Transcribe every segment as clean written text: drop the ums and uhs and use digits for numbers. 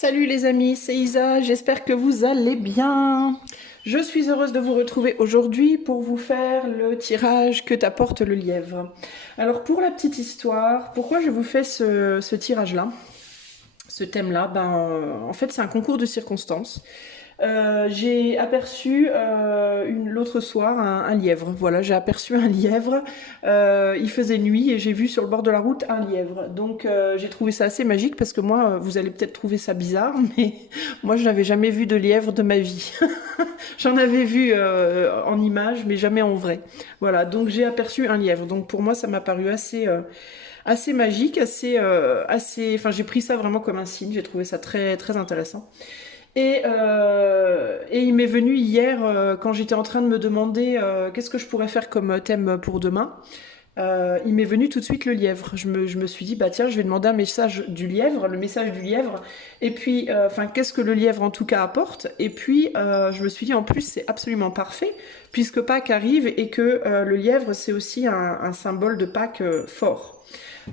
Salut les amis, c'est Isa, j'espère que vous allez bien. Je suis heureuse de vous retrouver aujourd'hui pour vous faire le tirage que t'apporte le lièvre. Alors pour la petite histoire, pourquoi je vous fais ce tirage-là, ce thème-là? En fait c'est un concours de circonstances. J'ai aperçu l'autre soir un lièvre. Voilà, j'ai aperçu un lièvre. Il faisait nuit et j'ai vu sur le bord de la route un lièvre. Donc j'ai trouvé ça assez magique parce que moi, vous allez peut-être trouver ça bizarre, mais moi je n'avais jamais vu de lièvre de ma vie. J'en avais vu en image, mais jamais en vrai. Voilà, donc j'ai aperçu un lièvre. Donc pour moi, ça m'a paru assez magique, assez. Enfin, j'ai pris ça vraiment comme un signe. J'ai trouvé ça très très intéressant. Et il m'est venu hier, quand j'étais en train de me demander qu'est-ce que je pourrais faire comme thème pour demain. Il m'est venu tout de suite le lièvre. Je me suis dit, bah tiens, je vais demander un message du lièvre, le message du lièvre. Et puis, enfin, qu'est-ce que le lièvre en tout cas apporte. Et puis, je me suis dit, en plus, c'est absolument parfait, puisque Pâques arrive et que le lièvre, c'est aussi un symbole de Pâques fort.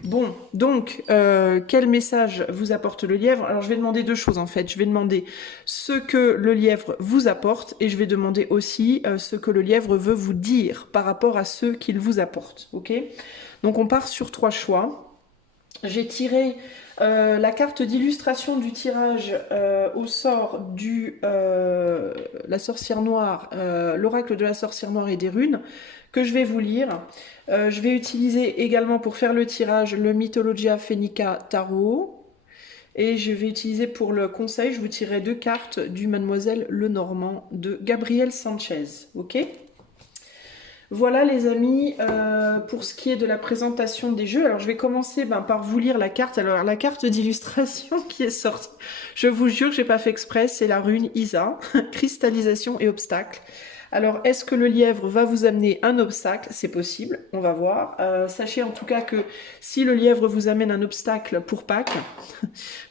Bon, donc, quel message vous apporte le lièvre? Alors, je vais demander deux choses en fait. Je vais demander ce que le lièvre vous apporte et je vais demander aussi ce que le lièvre veut vous dire par rapport à ce qu'il vous apporte. Ok? Donc, on part sur trois choix. J'ai tiré la carte d'illustration du tirage au sort la sorcière noire, l'oracle de la sorcière noire et des runes, que je vais vous lire. Je vais utiliser également pour faire le tirage le Mythologia Phoenica Tarot. Et je vais utiliser pour le conseil, je vous tirerai deux cartes du Mademoiselle Lenormand de Gabriel Sanchez. Ok? Voilà les amis, pour ce qui est de la présentation des jeux. Alors je vais commencer par vous lire la carte. Alors la carte d'illustration qui est sortie, je vous jure que j'ai pas fait exprès, c'est la rune Isa, cristallisation et obstacle. Alors est-ce que le lièvre va vous amener un obstacle? C'est possible, on va voir. Sachez en tout cas que si le lièvre vous amène un obstacle pour Pâques,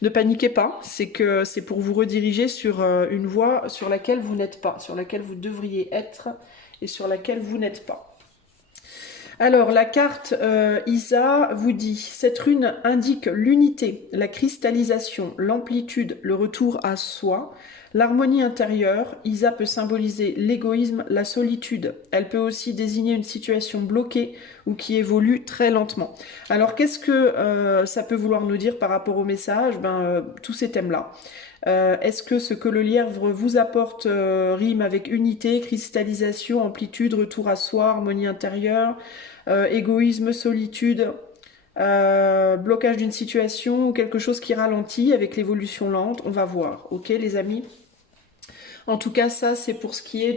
ne paniquez pas, c'est que c'est pour vous rediriger sur une voie sur laquelle vous n'êtes pas, sur laquelle vous devriez être et sur laquelle vous n'êtes pas. Alors, la carte Isa vous dit, cette rune indique l'unité, la cristallisation, l'amplitude, le retour à soi, l'harmonie intérieure. Isa peut symboliser l'égoïsme, la solitude. Elle peut aussi désigner une situation bloquée ou qui évolue très lentement. Alors, qu'est-ce que ça peut vouloir nous dire par rapport au message? Tous ces thèmes-là. Est-ce que ce que le lièvre vous apporte rime avec unité, cristallisation, amplitude, retour à soi, harmonie intérieure, égoïsme, solitude, blocage d'une situation ou quelque chose qui ralentit avec l'évolution lente? On va voir, ok les amis? En tout cas, ça c'est pour ce qui est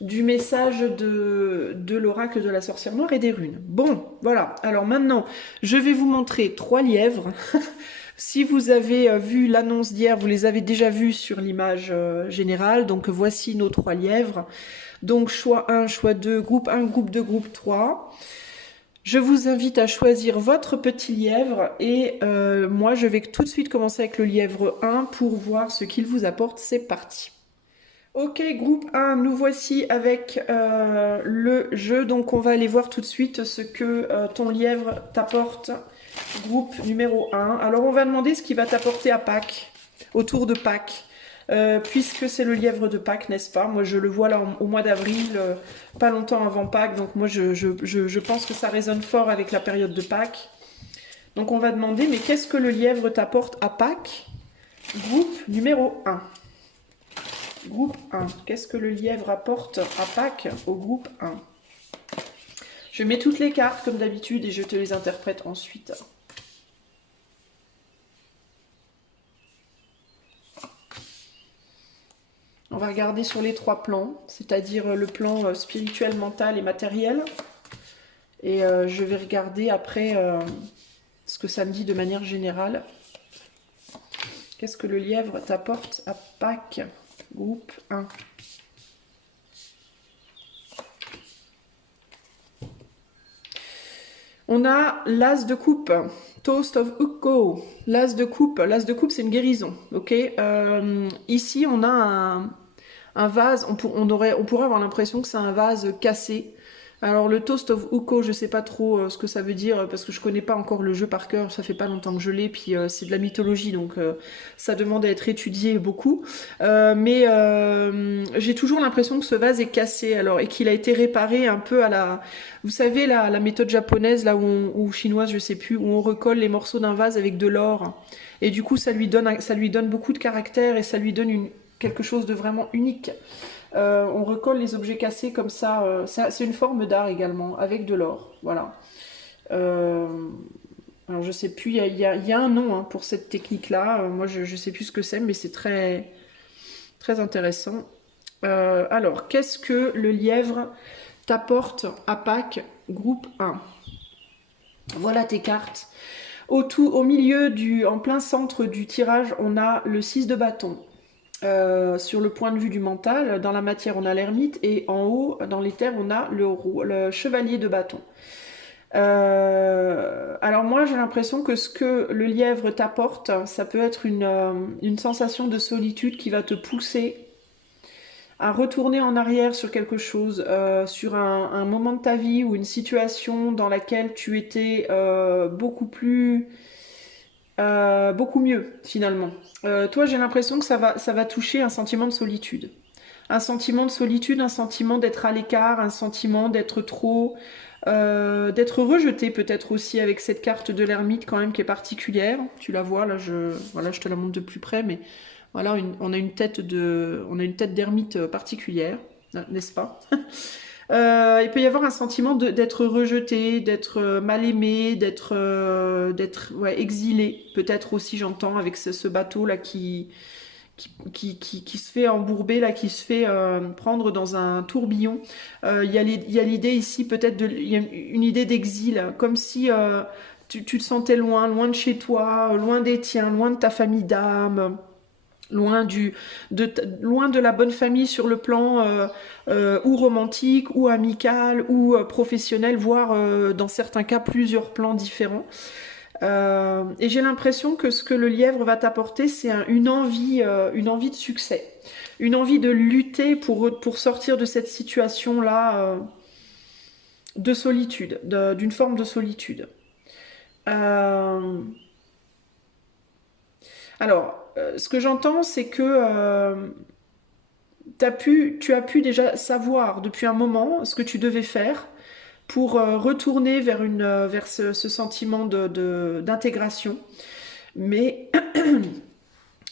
du message de l'oracle de la sorcière noire et des runes. Bon, voilà. Alors maintenant, je vais vous montrer trois lièvres. Si vous avez vu l'annonce d'hier, vous les avez déjà vus sur l'image générale. Donc voici nos trois lièvres. Donc choix 1, choix 2, groupe 1, groupe 2, groupe 3. Je vous invite à choisir votre petit lièvre et moi je vais tout de suite commencer avec le lièvre 1 pour voir ce qu'il vous apporte. C'est parti. Ok, groupe 1, nous voici avec le jeu. Donc on va aller voir tout de suite ce que ton lièvre t'apporte. Groupe numéro 1. Alors on va demander ce qu'il va t'apporter à Pâques, autour de Pâques. Puisque c'est le lièvre de Pâques, n'est-ce pas? Moi je le vois là au mois d'avril, pas longtemps avant Pâques, donc moi je pense que ça résonne fort avec la période de Pâques. Donc on va demander, mais qu'est-ce que le lièvre t'apporte à Pâques? Groupe numéro 1. Groupe 1. Qu'est-ce que le lièvre apporte à Pâques au groupe 1? Je mets toutes les cartes comme d'habitude et je te les interprète ensuite. On va regarder sur les trois plans, c'est-à-dire le plan spirituel, mental et matériel. Et je vais regarder après ce que ça me dit de manière générale. Qu'est-ce que le lièvre t'apporte à Pâques, groupe 1? On a l'as de coupe, Toast of Ukko, l'as de coupe c'est une guérison, ok. Ici on a un vase, on pourrait avoir l'impression que c'est un vase cassé, Alors le Toast of Uko, je sais pas trop ce que ça veut dire parce que je connais pas encore le jeu par cœur, ça fait pas longtemps que je l'ai, puis c'est de la mythologie donc ça demande à être étudié beaucoup. Mais j'ai toujours l'impression que ce vase est cassé alors et qu'il a été réparé un peu à la, vous savez la méthode japonaise là ou chinoise je sais plus où on recolle les morceaux d'un vase avec de l'or et du coup ça lui donne beaucoup de caractère et ça lui donne quelque chose de vraiment unique. On recolle les objets cassés comme ça. C'est une forme d'art également, avec de l'or. Voilà. Euh, alors je sais plus, il y a un nom hein, pour cette technique-là. Moi je sais plus ce que c'est, mais c'est très, très intéressant. Alors, qu'est-ce que le lièvre t'apporte à Pâques, groupe 1? Voilà tes cartes. Au milieu en plein centre du tirage, on a le 6 de bâton. Sur le point de vue du mental, dans la matière, on a l'ermite et en haut, dans les terres, on a le chevalier de bâton. Alors moi, j'ai l'impression que ce que le lièvre t'apporte, ça peut être une sensation de solitude qui va te pousser à retourner en arrière sur quelque chose, sur un moment de ta vie ou une situation dans laquelle tu étais beaucoup mieux finalement. Toi, j'ai l'impression que ça va toucher un sentiment de solitude. Un sentiment de solitude, un sentiment d'être à l'écart, un sentiment d'être d'être rejeté peut-être aussi avec cette carte de l'ermite quand même qui est particulière. Tu la vois là, voilà, je te la montre de plus près, mais voilà, on a on a une tête d'ermite particulière, n'est-ce pas? Il peut y avoir un sentiment d'être rejeté, d'être mal aimé, d'être ouais, exilé. Peut-être aussi, j'entends, avec ce bateau là qui se fait embourber, là, qui se fait prendre dans un tourbillon. Il y a l'idée ici, peut-être, il y a une idée d'exil, comme si tu te sentais loin, loin de chez toi, loin des tiens, loin de ta famille d'âme. Loin de la bonne famille sur le plan ou romantique, ou amical, ou professionnel, voire dans certains cas plusieurs plans différents. Et j'ai l'impression que ce que le lièvre va t'apporter, c'est une envie de succès, une envie de lutter pour sortir de cette situation-là de solitude, d'une forme de solitude. Euh, ce que j'entends, c'est que tu as pu déjà savoir depuis un moment ce que tu devais faire pour retourner vers ce sentiment d'intégration. Mais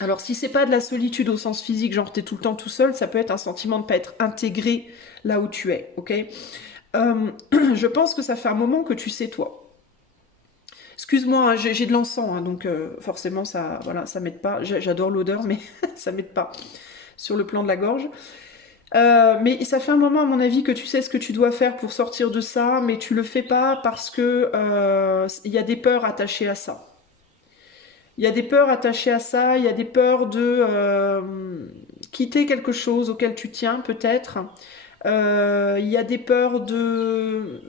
alors, si c'est pas de la solitude au sens physique, genre t'es tout le temps tout seul, ça peut être un sentiment de pas être intégré là où tu es, ok? Je pense que ça fait un moment que tu sais toi. Excuse-moi, hein, j'ai de l'encens, hein, donc forcément ça, voilà, ça m'aide pas. J'adore l'odeur, mais ça m'aide pas sur le plan de la gorge. Mais ça fait un moment, à mon avis, que tu sais ce que tu dois faire pour sortir de ça, mais tu le fais pas parce que il y a des peurs attachées à ça. Il y a des peurs attachées à ça, il y a des peurs de quitter quelque chose auquel tu tiens, peut-être. Il y a des peurs de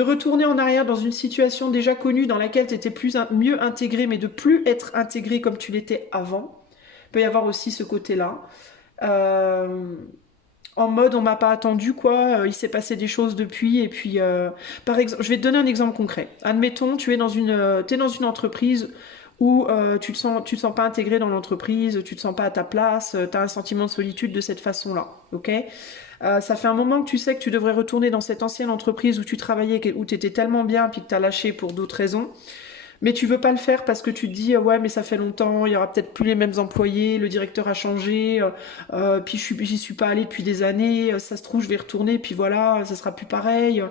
retourner en arrière dans une situation déjà connue dans laquelle tu étais mieux intégré, mais de plus être intégré comme tu l'étais avant. Il peut y avoir aussi ce côté-là. Euh, En mode on m'a pas attendu quoi, il s'est passé des choses depuis et puis par exemple, je vais te donner un exemple concret. Admettons, t'es dans une entreprise où tu te sens pas intégré dans l'entreprise, tu te sens pas à ta place, tu as un sentiment de solitude de cette façon-là, ok? Ça fait un moment que tu sais que tu devrais retourner dans cette ancienne entreprise où tu travaillais, où tu étais tellement bien, puis que tu as lâché pour d'autres raisons. Mais tu veux pas le faire parce que tu te dis ouais mais ça fait longtemps, il y aura peut-être plus les mêmes employés, le directeur a changé, puis j'y suis pas allée depuis des années, ça se trouve je vais retourner puis voilà ça sera plus pareil,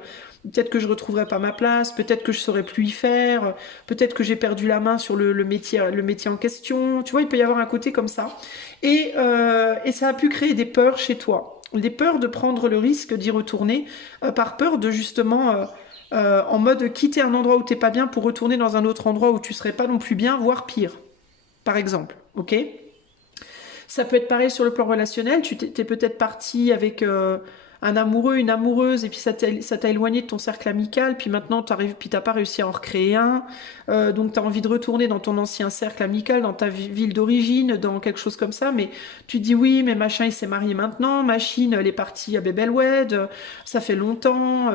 peut-être que je retrouverai pas ma place, peut-être que je saurai plus y faire, peut-être que j'ai perdu la main sur le métier en question, tu vois il peut y avoir un côté comme ça et ça a pu créer des peurs chez toi, des peurs de prendre le risque d'y retourner par peur de justement en mode quitter un endroit où t'es pas bien pour retourner dans un autre endroit où tu serais pas non plus bien, voire pire, par exemple, ok? Ça peut être pareil sur le plan relationnel, t'es peut-être parti avec un amoureux, une amoureuse, et puis ça t'a éloigné de ton cercle amical, puis maintenant t'as pas réussi à en recréer un, donc t'as envie de retourner dans ton ancien cercle amical, dans ta ville d'origine, dans quelque chose comme ça, mais tu te dis oui, mais machin il s'est marié maintenant, machine elle est partie à Bébelwed, ça fait longtemps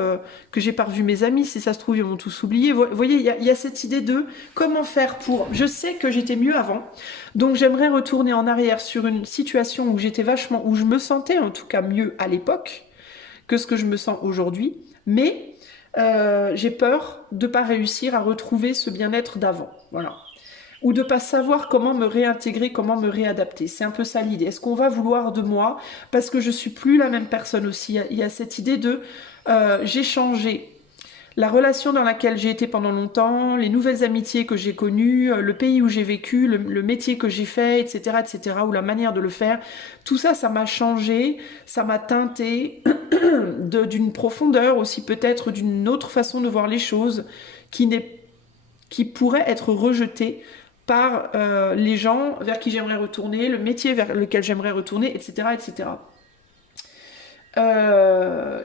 que j'ai pas revu mes amis, si ça se trouve ils m'ont tous oublié. Vous voyez, il y a cette idée de comment faire pour... Je sais que j'étais mieux avant, donc j'aimerais retourner en arrière sur une situation où j'étais vachement, où je me sentais en tout cas mieux à l'époque que ce que je me sens aujourd'hui, mais j'ai peur de pas réussir à retrouver ce bien-être d'avant, voilà. Ou de pas savoir comment me réintégrer, comment me réadapter. C'est un peu ça l'idée. Est-ce qu'on va vouloir de moi parce que je suis plus la même personne aussi. Il y a cette idée de j'ai changé. La relation dans laquelle j'ai été pendant longtemps, les nouvelles amitiés que j'ai connues, le pays où j'ai vécu, le métier que j'ai fait, etc., ou la manière de le faire, tout ça, ça m'a changé, ça m'a teinté d'une profondeur aussi, peut-être d'une autre façon de voir les choses qui pourrait être rejetée par les gens vers qui j'aimerais retourner, le métier vers lequel j'aimerais retourner, etc., etc.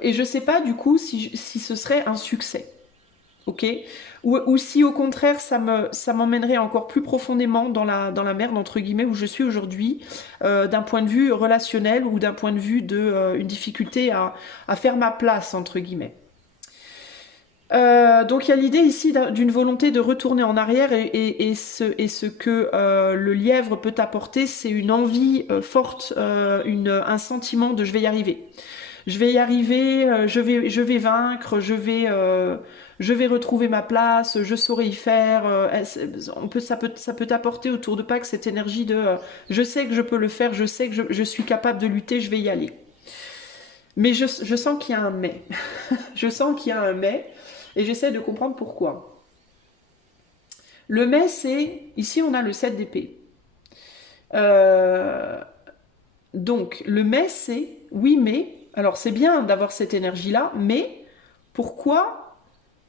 Et je sais pas du coup si ce serait un succès, ok, ou si au contraire ça m'emmènerait encore plus profondément dans la merde entre guillemets où je suis aujourd'hui, d'un point de vue relationnel ou d'un point de vue de une difficulté à faire ma place entre guillemets. Donc il y a l'idée ici d'une volonté de retourner en arrière et ce que le lièvre peut apporter, c'est une envie forte, un sentiment de je vais y arriver. Je vais y arriver, je vais vaincre, je vais retrouver ma place, je saurai y faire. Ça peut t'apporter autour de Pâques cette énergie de je sais que je peux le faire, je sais que je suis capable de lutter, je vais y aller. Mais je sens qu'il y a un mais. Je sens qu'il y a un mais et j'essaie de comprendre pourquoi. Le mais c'est, ici on a le 7 d'épée. Donc le mais c'est, oui mais, alors c'est bien d'avoir cette énergie-là, mais pourquoi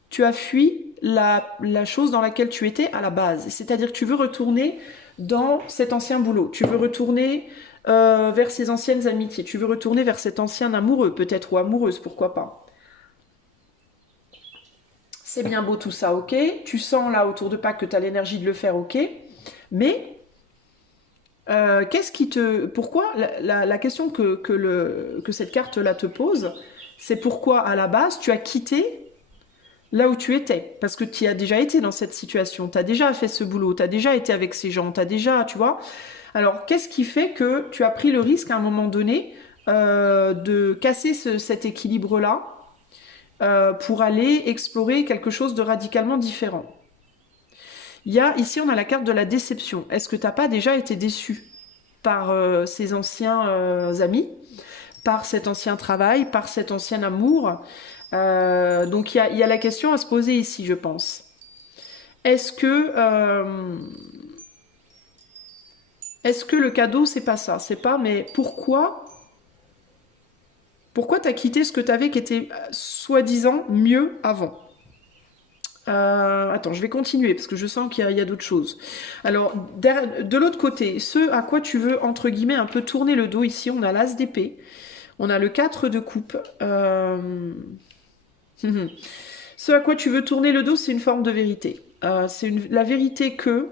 tu as fui la chose dans laquelle tu étais à la base? C'est-à-dire que tu veux retourner dans cet ancien boulot, tu veux retourner vers ces anciennes amitiés, tu veux retourner vers cet ancien amoureux, peut-être, ou amoureuse, pourquoi pas. C'est bien beau tout ça, ok. Tu sens là autour de Pâques que tu as l'énergie de le faire, ok. Mais qu'est-ce qui te... Pourquoi la question que cette carte-là te pose, c'est pourquoi à la base tu as quitté là où tu étais. Parce que tu as déjà été dans cette situation, tu as déjà fait ce boulot, tu as déjà été avec ces gens, tu as déjà, tu vois. Alors qu'est-ce qui fait que tu as pris le risque à un moment donné de casser cet équilibre-là pour aller explorer quelque chose de radicalement différent? Ici, on a la carte de la déception. Est-ce que tu n'as pas déjà été déçu par ces anciens amis, par cet ancien travail, par cet ancien amour? Donc, il y a la question à se poser ici, je pense. Est-ce que le cadeau, c'est pas ça? C'est pas, mais pourquoi t'as quitté ce que t'avais qui était soi-disant mieux avant? Attends, je vais continuer parce que je sens qu'il y a d'autres choses. Alors, de l'autre côté, ce à quoi tu veux, entre guillemets, un peu tourner le dos, ici, on a l'as d'épée, on a le 4 de coupe. Ce à quoi tu veux tourner le dos, c'est une forme de vérité. C'est la vérité que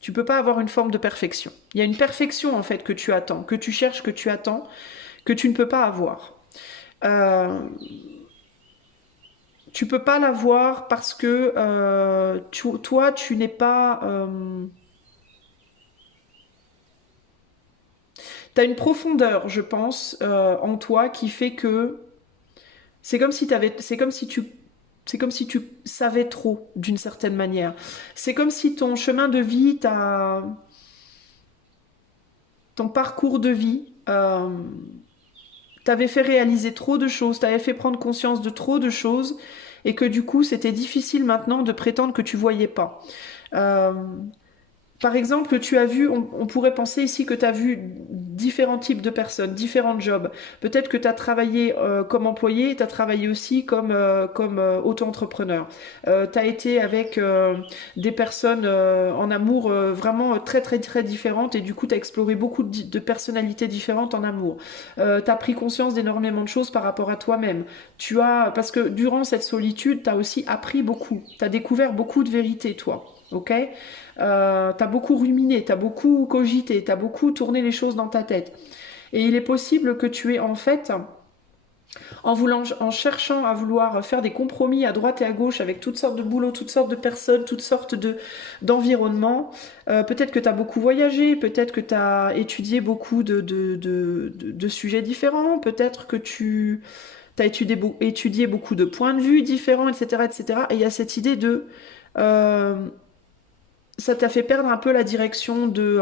tu peux pas avoir une forme de perfection. Il y a une perfection, en fait, que tu attends, que tu cherches, que tu attends, que tu ne peux pas avoir. Tu peux pas l'avoir parce que toi, tu n'es pas... tu as une profondeur, je pense, en toi qui fait que c'est comme si tu savais trop d'une certaine manière. C'est comme si ton chemin de vie, ton parcours de vie, t'avait fait réaliser trop de choses, t'avais fait prendre conscience de trop de choses, et que du coup, c'était difficile maintenant de prétendre que tu voyais pas. par exemple, tu as vu, on pourrait penser ici que tu as vu différents types de personnes, différents jobs. Peut-être que tu as travaillé comme employé, tu as travaillé aussi comme auto-entrepreneur. Tu as été avec des personnes en amour vraiment très très très différentes et du coup tu as exploré beaucoup de personnalités différentes en amour. Tu as pris conscience d'énormément de choses par rapport à toi-même. Parce que durant cette solitude, tu as aussi appris beaucoup. Tu as découvert beaucoup de vérités, toi. Ok? T'as beaucoup ruminé, t'as beaucoup cogité, t'as beaucoup tourné les choses dans ta tête. Et il est possible que tu aies en fait, en cherchant à vouloir faire des compromis à droite et à gauche avec toutes sortes de boulots, toutes sortes de personnes, toutes sortes d'environnements, peut-être que tu as beaucoup voyagé, peut-être que tu as étudié beaucoup de sujets différents, peut-être que tu as étudié beaucoup de points de vue différents, etc. etc. Et il y a cette idée de... euh, ça t'a fait perdre un peu la direction de...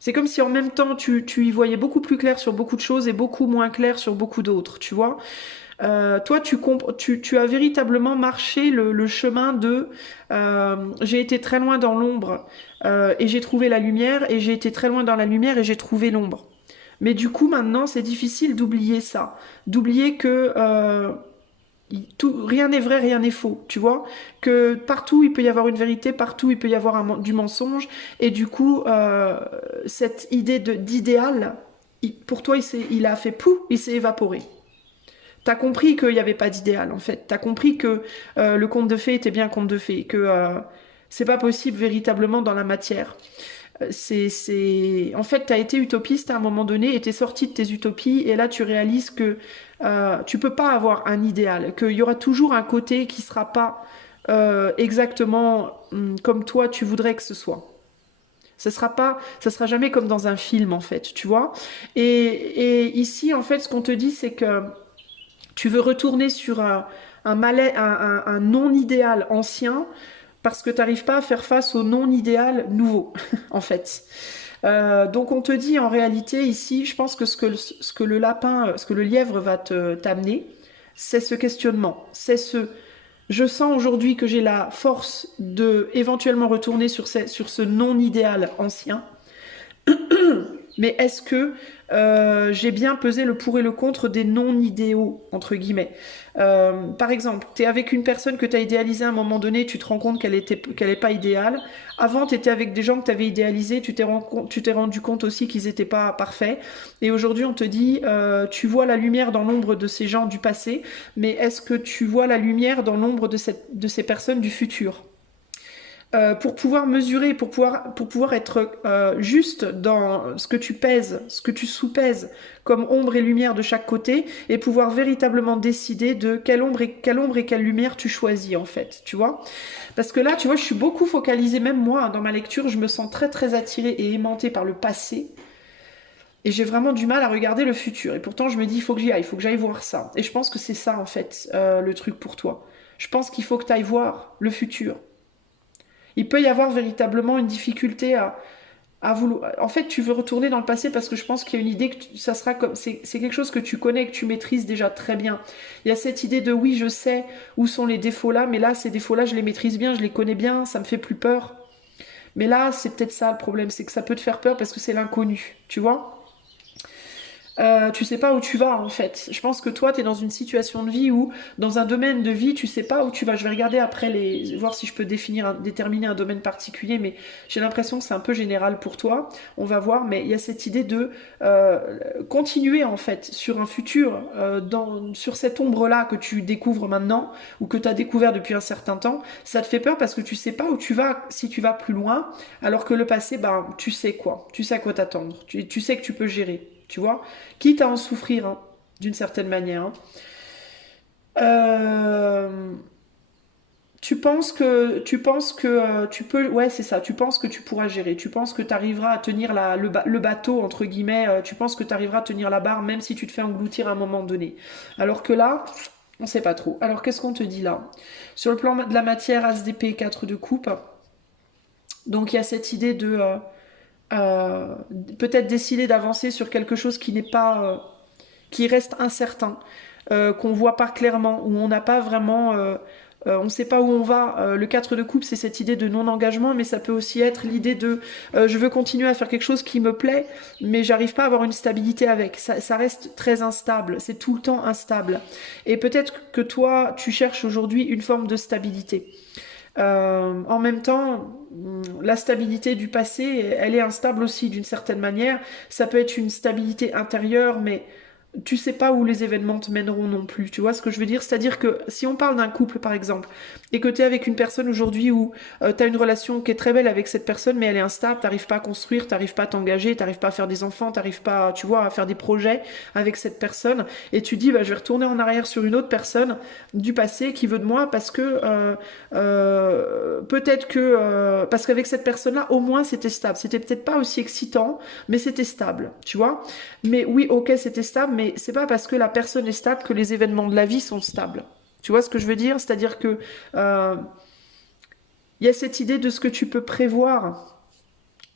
c'est comme si en même temps tu y voyais beaucoup plus clair sur beaucoup de choses et beaucoup moins clair sur beaucoup d'autres, tu vois. Toi, tu as véritablement marché le chemin de j'ai été très loin dans l'ombre et j'ai trouvé la lumière, et j'ai été très loin dans la lumière et j'ai trouvé l'ombre. Mais du coup, maintenant, c'est difficile d'oublier ça. D'oublier que rien n'est vrai, rien n'est faux, tu vois. Que partout il peut y avoir une vérité, partout il peut y avoir du mensonge, et du coup, cette idée d'idéal, pour toi, il a fait pouf, il s'est évaporé. T'as compris qu'il n'y avait pas d'idéal, en fait. T'as compris que le conte de fées était bien un conte de fées, que c'est pas possible véritablement dans la matière. En fait, tu as été utopiste à un moment donné et tu es sorti de tes utopies, et là tu réalises que tu peux pas avoir un idéal, qu'il y aura toujours un côté qui sera pas exactement comme toi tu voudrais que ce soit. Ça sera jamais comme dans un film en fait, tu vois. Et ici en fait, ce qu'on te dit, c'est que tu veux retourner sur un non-idéal ancien parce que tu n'arrives pas à faire face au non-idéal nouveau, en fait. Donc on te dit en réalité ici, je pense que ce que le lapin, ce que le lièvre va t'amener, c'est ce questionnement, je sens aujourd'hui que j'ai la force de éventuellement retourner sur ce non-idéal ancien, mais est-ce que j'ai bien pesé le pour et le contre des non-idéaux, entre guillemets. Par exemple, tu es avec une personne que tu as idéalisée à un moment donné, tu te rends compte qu'elle n'est pas idéale. Avant, tu étais avec des gens que tu avais idéalisés, tu t'es rendu compte aussi qu'ils n'étaient pas parfaits. Et aujourd'hui, on te dit, tu vois la lumière dans l'ombre de ces gens du passé, mais est-ce que tu vois la lumière dans l'ombre de ces personnes du futur? Pour pouvoir mesurer, pour pouvoir être juste dans ce que tu pèses, ce que tu sous-pèses comme ombre et lumière de chaque côté, et pouvoir véritablement décider de quelle ombre et quelle lumière tu choisis en fait, tu vois. Parce que là, tu vois, je suis beaucoup focalisée, même moi, dans ma lecture, je me sens très très attirée et aimantée par le passé, et j'ai vraiment du mal à regarder le futur. Et pourtant, je me dis, il faut que j'y aille, il faut que j'aille voir ça. Et je pense que c'est ça en fait, le truc pour toi. Je pense qu'il faut que tu ailles voir le futur. Il peut y avoir véritablement une difficulté à vouloir. En fait, tu veux retourner dans le passé parce que je pense qu'il y a une idée que ça sera comme. C'est quelque chose que tu connais, que tu maîtrises déjà très bien. Il y a cette idée de oui, je sais où sont les défauts là, mais là, ces défauts-là, je les maîtrise bien, je les connais bien, ça me fait plus peur. Mais là, c'est peut-être ça le problème, c'est que ça peut te faire peur parce que c'est l'inconnu, tu vois. Tu sais pas où tu vas en fait. Je pense que toi, tu es dans une situation de vie où, dans un domaine de vie, tu sais pas où tu vas. Je vais regarder après voir si je peux déterminer un domaine particulier, mais j'ai l'impression que c'est un peu général pour toi. On va voir, mais il y a cette idée de continuer en fait sur un futur, sur cette ombre-là que tu découvres maintenant ou que tu as découvert depuis un certain temps. Ça te fait peur parce que tu sais pas où tu vas, si tu vas plus loin, alors que le passé, ben, tu sais quoi. Tu sais à quoi t'attendre. Tu sais que tu peux gérer. Tu vois, quitte à en souffrir, hein, d'une certaine manière. Hein. Euh, tu peux, ouais, c'est ça. Tu penses que tu pourras gérer. Tu penses que tu arriveras à tenir le bateau entre guillemets. Tu penses que tu arriveras à tenir la barre, même si tu te fais engloutir à un moment donné. Alors que là, on sait pas trop. Alors qu'est-ce qu'on te dit là? Sur le plan de la matière, As d'épée, 4 de coupe. Donc il y a cette idée de euh, peut-être décider d'avancer sur quelque chose qui n'est pas, qui reste incertain, qu'on voit pas clairement, où on n'a pas vraiment on ne sait pas où on va. Le 4 de coupe, c'est cette idée de non-engagement, mais ça peut aussi être l'idée de je veux continuer à faire quelque chose qui me plaît, mais j'arrive pas à avoir une stabilité avec. Ça reste très instable, c'est tout le temps instable. Et peut-être que toi, tu cherches aujourd'hui une forme de stabilité. En même temps, la stabilité du passé, elle est instable aussi d'une certaine manière. Ça peut être une stabilité intérieure, mais tu sais pas où les événements te mèneront non plus. Tu vois ce que je veux dire? C'est-à-dire que si on parle d'un couple, par exemple, et que tu es avec une personne aujourd'hui où tu as une relation qui est très belle avec cette personne, mais elle est instable, t'arrives pas à construire, t'arrives pas à t'engager, t'arrives pas à faire des enfants, t'arrives pas, tu vois, à faire des projets avec cette personne, et tu dis, bah, je vais retourner en arrière sur une autre personne du passé qui veut de moi parce que peut-être que parce qu'avec cette personne-là, au moins c'était stable. C'était peut-être pas aussi excitant, mais c'était stable, tu vois. Mais oui, ok, c'était stable, mais c'est pas parce que la personne est stable que les événements de la vie sont stables. Tu vois ce que je veux dire? C'est-à-dire que euh, il y a cette idée de ce que tu peux prévoir,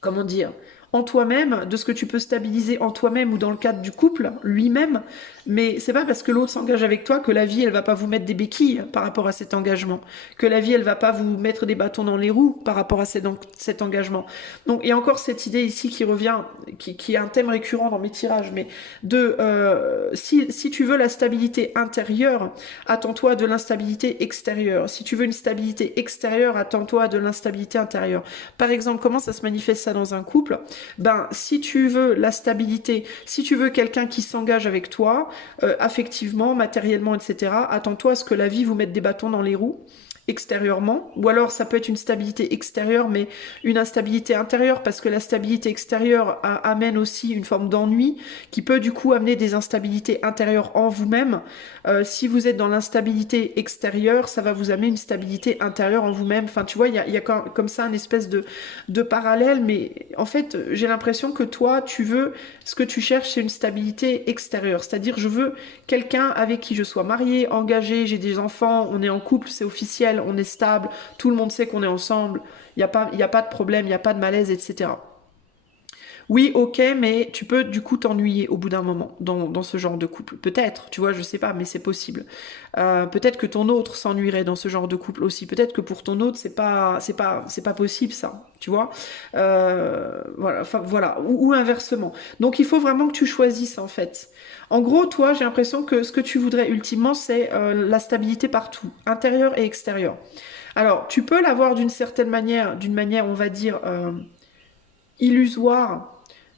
comment dire, en toi-même, de ce que tu peux stabiliser en toi-même ou dans le cadre du couple, lui-même. Mais c'est pas parce que l'autre s'engage avec toi que la vie, elle va pas vous mettre des béquilles par rapport à cet engagement. Que la vie, elle va pas vous mettre des bâtons dans les roues par rapport à cet engagement. Donc, il y a encore cette idée ici qui revient, qui est un thème récurrent dans mes tirages, mais de si tu veux la stabilité intérieure, attends-toi de l'instabilité extérieure. Si tu veux une stabilité extérieure, attends-toi de l'instabilité intérieure. Par exemple, comment ça se manifeste ça dans un couple? Ben, si tu veux la stabilité, si tu veux quelqu'un qui s'engage avec toi, affectivement, matériellement, etc., attends-toi à ce que la vie vous mette des bâtons dans les roues extérieurement, ou alors ça peut être une stabilité extérieure, mais une instabilité intérieure, parce que la stabilité extérieure amène aussi une forme d'ennui, qui peut du coup amener des instabilités intérieures en vous-même. Si vous êtes dans l'instabilité extérieure, ça va vous amener une stabilité intérieure en vous-même. Enfin, tu vois, il y a comme ça une espèce de parallèle, mais en fait, j'ai l'impression que toi, ce que tu cherches, c'est une stabilité extérieure, c'est-à-dire je veux quelqu'un avec qui je sois mariée, engagée, j'ai des enfants, on est en couple, c'est officiel, on est stable, tout le monde sait qu'on est ensemble, il y a pas de problème, il n'y a pas de malaise, etc. Oui, ok, mais tu peux du coup t'ennuyer au bout d'un moment dans ce genre de couple. Peut-être, tu vois, je sais pas, mais c'est possible. Peut-être que ton autre s'ennuierait dans ce genre de couple aussi. Peut-être que pour ton autre, c'est pas possible ça, tu vois. Voilà, enfin voilà, ou inversement. Donc il faut vraiment que tu choisisses en fait. En gros, toi, j'ai l'impression que ce que tu voudrais ultimement, c'est la stabilité partout, intérieure et extérieure. Alors, tu peux l'avoir d'une manière, on va dire, illusoire.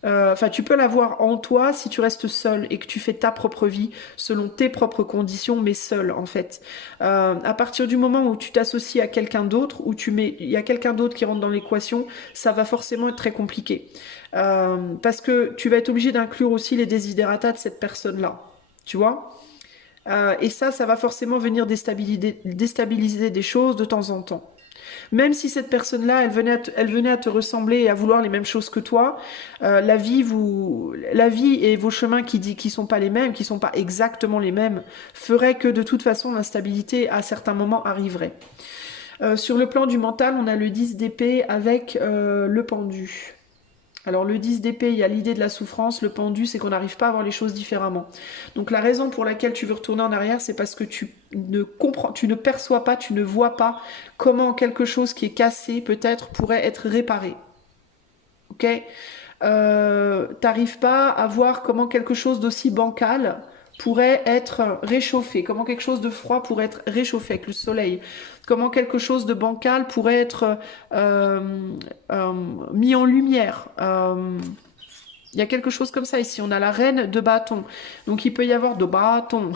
Enfin, tu peux l'avoir en toi si tu restes seul et que tu fais ta propre vie selon tes propres conditions, mais seul en fait. À partir du moment où tu t'associes à quelqu'un d'autre, il y a quelqu'un d'autre qui rentre dans l'équation, ça va forcément être très compliqué. Parce que tu vas être obligé d'inclure aussi les desiderata de cette personne-là. Tu vois? Et ça va forcément venir déstabiliser des choses de temps en temps. Même si cette personne-là, elle venait à te ressembler et à vouloir les mêmes choses que toi, la vie et vos chemins qui sont pas les mêmes, qui sont pas exactement les mêmes, feraient que de toute façon l'instabilité à certains moments arriverait. Sur le plan du mental, on a le 10 d'épée avec le pendu. Alors le 10 d'épée, il y a l'idée de la souffrance, le pendu, c'est qu'on n'arrive pas à voir les choses différemment. Donc la raison pour laquelle tu veux retourner en arrière, c'est parce que tu ne perçois pas, tu ne vois pas comment quelque chose qui est cassé peut-être pourrait être réparé. Ok? T'arrives pas à voir comment quelque chose d'aussi bancal pourrait être réchauffé, comment quelque chose de froid pourrait être réchauffé avec le soleil, comment quelque chose de bancal pourrait être euh, euh, mis en lumière. Il y a quelque chose comme ça ici. On a la reine de bâton. Donc il peut y avoir de bâton.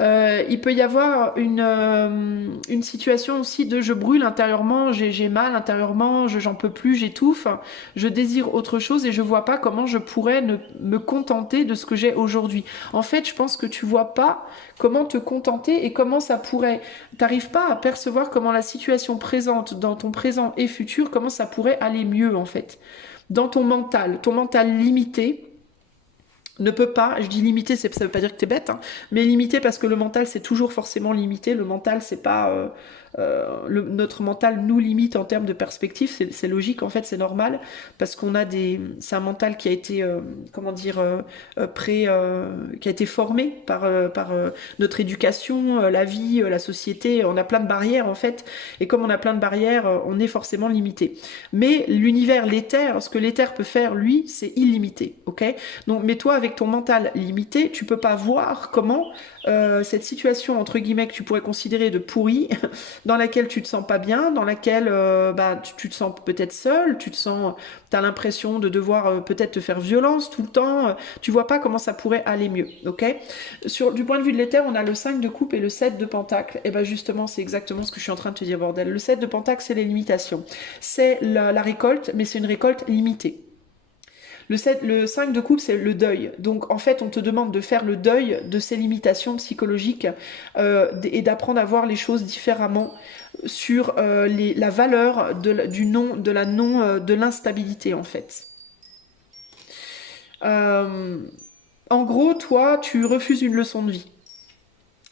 Il peut y avoir une situation aussi de je brûle intérieurement, j'ai mal intérieurement, j'en peux plus, j'étouffe, je désire autre chose et je vois pas comment je pourrais me contenter de ce que j'ai aujourd'hui. En fait, je pense que tu vois pas comment te contenter et comment ça pourrait. T'arrives pas à percevoir comment la situation présente dans ton présent et futur, comment ça pourrait aller mieux en fait dans ton mental limité ne peut pas, je dis limité, ça veut pas dire que t'es bête, hein, mais limité parce que le mental c'est toujours forcément limité, le mental c'est pas notre mental nous limite en termes de perspective, c'est logique en fait, c'est normal, parce qu'on a c'est un mental qui a été, comment dire, qui a été formé par notre éducation, la vie, la société, on a plein de barrières en fait, et comme on a plein de barrières, on est forcément limité. Mais l'univers, l'éther, ce que l'éther peut faire, lui, c'est illimité, ok? Donc, mais toi, avec ton mental limité, tu peux pas voir comment cette situation, entre guillemets, que tu pourrais considérer de pourrie, dans laquelle tu te sens pas bien, dans laquelle tu te sens peut-être seul, t'as l'impression de devoir peut-être te faire violence tout le temps, tu vois pas comment ça pourrait aller mieux, ok? Du point de vue de l'éther, on a le 5 de coupe et le 7 de pentacle. Et ben justement, c'est exactement ce que je suis en train de te dire, bordel. Le 7 de pentacle, c'est les limitations. C'est la récolte, mais c'est une récolte limitée. Le 5 de coupe, c'est le deuil. Donc, en fait, on te demande de faire le deuil de ces limitations psychologiques et d'apprendre à voir les choses différemment sur la valeur de l'instabilité, en fait. En gros, toi, tu refuses une leçon de vie.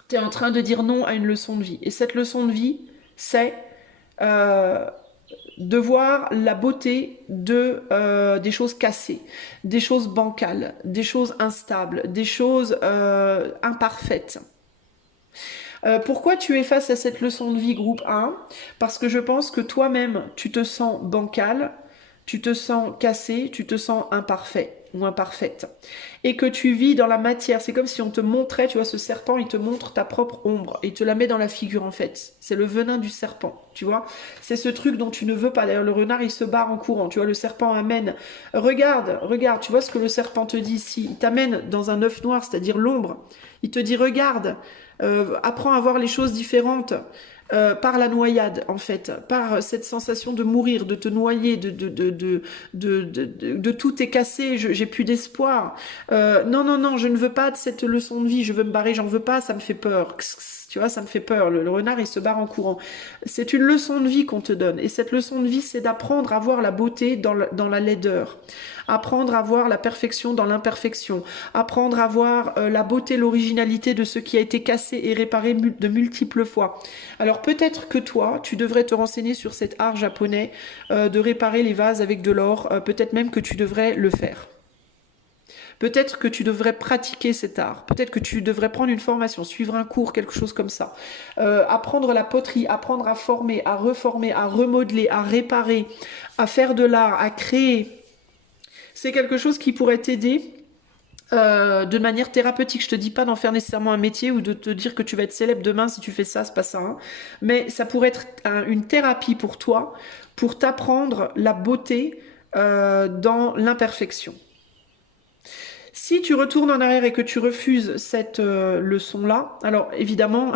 Tu es en train de dire non à une leçon de vie. Et cette leçon de vie, c'est de voir la beauté des choses cassées, des choses bancales, des choses instables, des choses imparfaites. Pourquoi tu es face à cette leçon de vie groupe 1? Parce que je pense que toi-même, tu te sens bancal, tu te sens cassé, tu te sens imparfait ou imparfaite. Et que tu vis dans la matière. C'est comme si on te montrait, tu vois, ce serpent, il te montre ta propre ombre. Il te la met dans la figure, en fait. C'est le venin du serpent, tu vois. C'est ce truc dont tu ne veux pas. D'ailleurs, le renard, il se barre en courant. Tu vois, le serpent amène. Regarde, tu vois ce que le serpent te dit ici. Il t'amène dans un œuf noir, c'est-à-dire l'ombre. Il te dit, regarde, apprends à voir les choses différentes. Par la noyade, en fait, par cette sensation de mourir, de te noyer, de tout est cassé, j'ai plus d'espoir. Non, je ne veux pas de cette leçon de vie, je veux me barrer, j'en veux pas, ça me fait peur. Tu vois, ça me fait peur. Le renard, il se barre en courant. C'est une leçon de vie qu'on te donne. Et cette leçon de vie, c'est d'apprendre à voir la beauté dans la laideur. Apprendre à voir la perfection dans l'imperfection. Apprendre à voir la beauté, l'originalité de ce qui a été cassé et réparé de multiples fois. Alors peut-être que toi, tu devrais te renseigner sur cet art japonais de réparer les vases avec de l'or. Peut-être même que tu devrais le faire. Peut-être que tu devrais pratiquer cet art. Peut-être que tu devrais prendre une formation, suivre un cours, quelque chose comme ça. Apprendre la poterie, apprendre à former, à reformer, à remodeler, à réparer, à faire de l'art, à créer. C'est quelque chose qui pourrait t'aider de manière thérapeutique. Je te dis pas d'en faire nécessairement un métier ou de te dire que tu vas être célèbre demain si tu fais ça, c'est pas ça. Hein. Mais ça pourrait être une thérapie pour toi, pour t'apprendre la beauté dans l'imperfection. Si tu retournes en arrière et que tu refuses cette leçon-là, alors évidemment,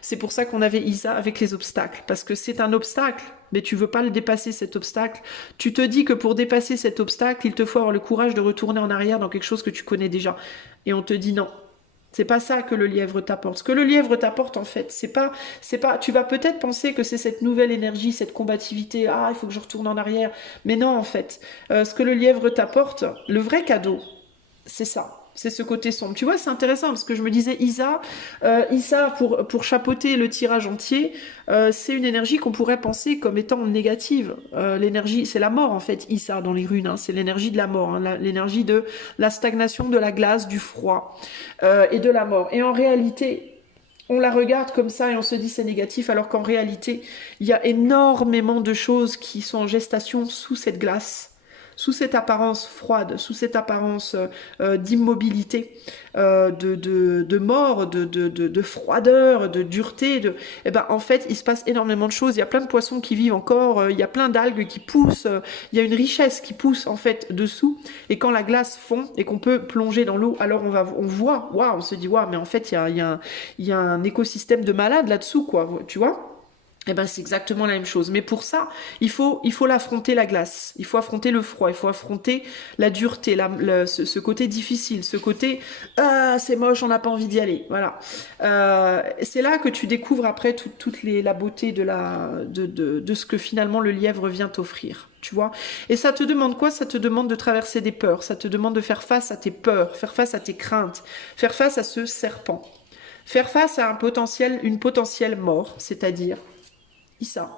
c'est pour ça qu'on avait Isa avec les obstacles, parce que c'est un obstacle, mais tu veux pas le dépasser cet obstacle. Tu te dis que pour dépasser cet obstacle, il te faut avoir le courage de retourner en arrière dans quelque chose que tu connais déjà. Et on te dit non. C'est pas ça que le lièvre t'apporte. Ce que le lièvre t'apporte, en fait, c'est pas, tu vas peut-être penser que c'est cette nouvelle énergie, cette combativité. Ah, il faut que je retourne en arrière. Mais non, en fait. Ce que le lièvre t'apporte, le vrai cadeau, c'est ça, c'est ce côté sombre. Tu vois, c'est intéressant parce que je me disais, Isa, pour chapeauter le tirage entier, c'est une énergie qu'on pourrait penser comme étant négative. L'énergie, c'est la mort en fait, Isa dans les runes, hein, c'est l'énergie de la mort, hein, l'énergie de la stagnation, de la glace, du froid et de la mort. Et en réalité, on la regarde comme ça et on se dit c'est négatif, alors qu'en réalité, il y a énormément de choses qui sont en gestation sous cette glace. Sous cette apparence froide, sous cette apparence d'immobilité, de mort, de froideur, de dureté, eh ben, en fait, il se passe énormément de choses. Il y a plein de poissons qui vivent encore, il y a plein d'algues qui poussent, il y a une richesse qui pousse en fait dessous. Et quand la glace fond et qu'on peut plonger dans l'eau, alors on voit, waouh, on se dit waouh, mais en fait, il y a un écosystème de malade là-dessous, quoi, tu vois. Eh ben, c'est exactement la même chose. Mais pour ça, il faut l'affronter la glace. Il faut affronter le froid. Il faut affronter la dureté, ce côté difficile, ce côté ah c'est moche, on n'a pas envie d'y aller. Voilà. C'est là que tu découvres après toute la beauté de ce que finalement le lièvre vient t'offrir. Tu vois. Et ça te demande quoi? Ça te demande de traverser des peurs. Ça te demande de faire face à tes peurs, faire face à tes craintes, faire face à ce serpent, faire face à une potentielle mort, c'est-à-dire Issa.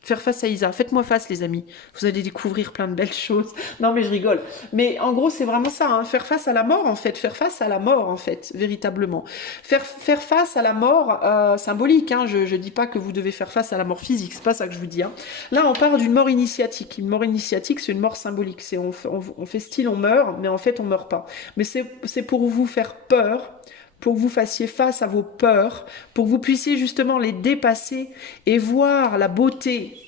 Faire face à Isa. Faites-moi face, les amis. Vous allez découvrir plein de belles choses. Non, mais je rigole. Mais en gros, c'est vraiment ça, hein. Faire face à la mort, en fait. Faire face à la mort, en fait, véritablement. Faire face à la mort symbolique, hein. Je dis pas que vous devez faire face à la mort physique. C'est pas ça que je vous dis, hein. Là, on parle d'une mort initiatique. Une mort initiatique, c'est une mort symbolique. C'est on fait style, on meurt, mais en fait, on meurt pas. Mais c'est pour vous faire peur, pour que vous fassiez face à vos peurs, pour que vous puissiez justement les dépasser et voir la beauté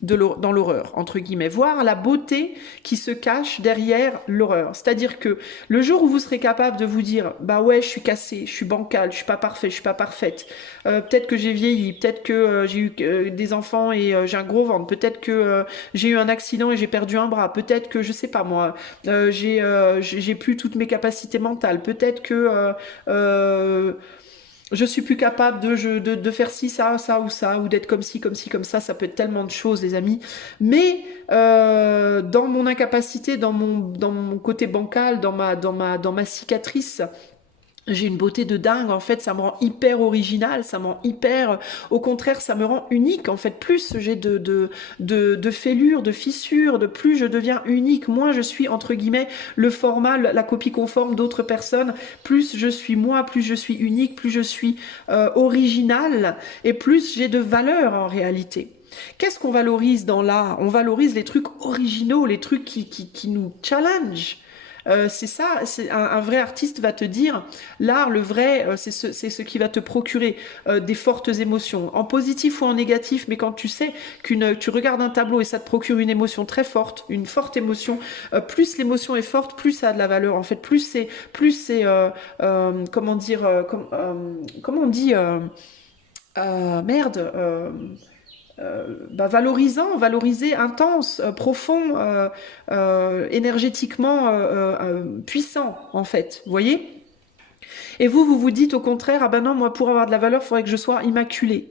dans l'horreur, entre guillemets, voir la beauté qui se cache derrière l'horreur. C'est-à-dire que le jour où vous serez capable de vous dire « Bah ouais, je suis cassé, je suis bancal, je suis pas parfait, je suis pas parfaite. Peut-être que j'ai vieilli, peut-être que j'ai eu des enfants et j'ai un gros ventre, peut-être que j'ai eu un accident et j'ai perdu un bras, peut-être que, je sais pas moi, j'ai plus toutes mes capacités mentales, peut-être que... je suis plus capable de faire ci, ça ou d'être comme ci, comme ci, comme ça peut être tellement de choses, les amis. Mais dans mon incapacité, dans mon côté bancal, dans ma cicatrice, j'ai une beauté de dingue, en fait, ça me rend hyper original, ça me rend hyper... Au contraire, ça me rend unique, en fait. Plus j'ai de fêlures, de fissures, de plus je deviens unique, moins je suis, entre guillemets, le format, la copie conforme d'autres personnes, plus je suis moi, plus je suis unique, plus je suis original, et plus j'ai de valeur, en réalité. Qu'est-ce qu'on valorise dans l'art? On valorise les trucs originaux, les trucs qui nous challenge. C'est ça, un vrai artiste va te dire, l'art, le vrai, c'est ce qui va te procurer des fortes émotions, en positif ou en négatif, mais quand tu sais tu regardes un tableau et ça te procure une émotion très forte, une forte émotion, plus l'émotion est forte, plus ça a de la valeur, en fait, plus c'est comment dire, comment on dit, merde, valoriser, intense, profond, énergétiquement puissant, en fait, vous voyez? Et vous dites au contraire, ah ben non, moi pour avoir de la valeur, il faudrait que je sois immaculée.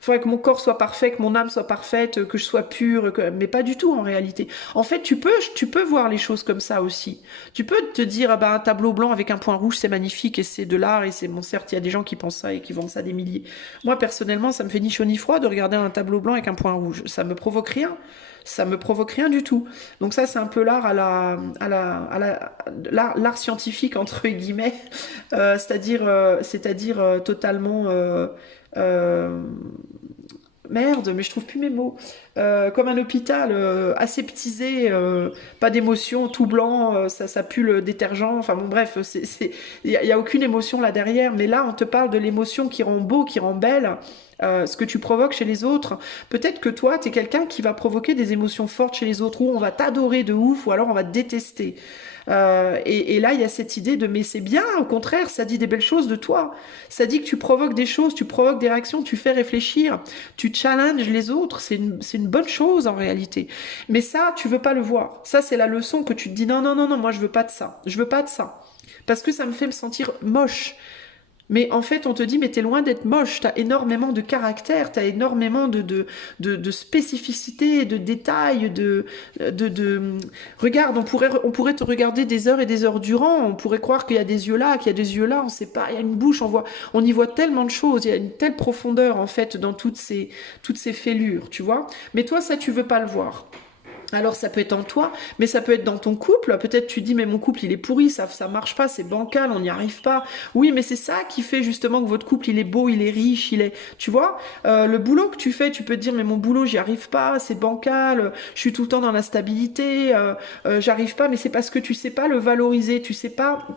Il faudrait que mon corps soit parfait, que mon âme soit parfaite, que je sois pure, mais pas du tout en réalité. En fait, tu peux voir les choses comme ça aussi. Tu peux te dire, ah ben, un tableau blanc avec un point rouge, c'est magnifique et c'est de l'art et c'est bon, certes, il y a des gens qui pensent ça et qui vendent ça des milliers. Moi, personnellement, ça me fait ni chaud ni froid de regarder un tableau blanc avec un point rouge. Ça me provoque rien. Ça me provoque rien du tout. Donc ça, c'est un peu l'art l'art scientifique entre guillemets, c'est-à-dire totalement merde, mais je trouve plus mes mots. Comme un hôpital aseptisé, pas d'émotion, tout blanc, ça pue le détergent. Enfin bon, bref, il y a aucune émotion là derrière. Mais là, on te parle de l'émotion qui rend beau, qui rend belle. Ce que tu provoques chez les autres. Peut-être que toi, t'es quelqu'un qui va provoquer des émotions fortes chez les autres, où on va t'adorer de ouf, ou alors on va te détester. Et là, il y a cette idée de mais c'est bien, au contraire, ça dit des belles choses de toi. Ça dit que tu provoques des choses, tu provoques des réactions, tu fais réfléchir, tu challenges les autres. C'est une bonne chose en réalité. Mais ça, tu veux pas le voir. Ça, c'est la leçon que tu te dis non, non, non, non, moi je veux pas de ça. Je veux pas de ça. Parce que ça me fait me sentir moche. Mais en fait, on te dit, mais t'es loin d'être moche, t'as énormément de caractère, t'as énormément de spécificité, de détails, Regarde, on pourrait te regarder des heures et des heures durant, on pourrait croire qu'il y a des yeux là, qu'il y a des yeux là, on sait pas, il y a une bouche, on y voit tellement de choses, il y a une telle profondeur, en fait, dans toutes ces fêlures, tu vois. Mais toi, ça, tu veux pas le voir. Alors ça peut être en toi, mais ça peut être dans ton couple. Peut-être tu dis mais mon couple il est pourri, ça marche pas, c'est bancal, on n'y arrive pas. Oui, mais c'est ça qui fait justement que votre couple il est beau, il est riche, tu vois, le boulot que tu fais, tu peux te dire mais mon boulot j'y arrive pas, c'est bancal, je suis tout le temps dans la stabilité, j'arrive pas, mais c'est parce que tu sais pas le valoriser, tu sais pas,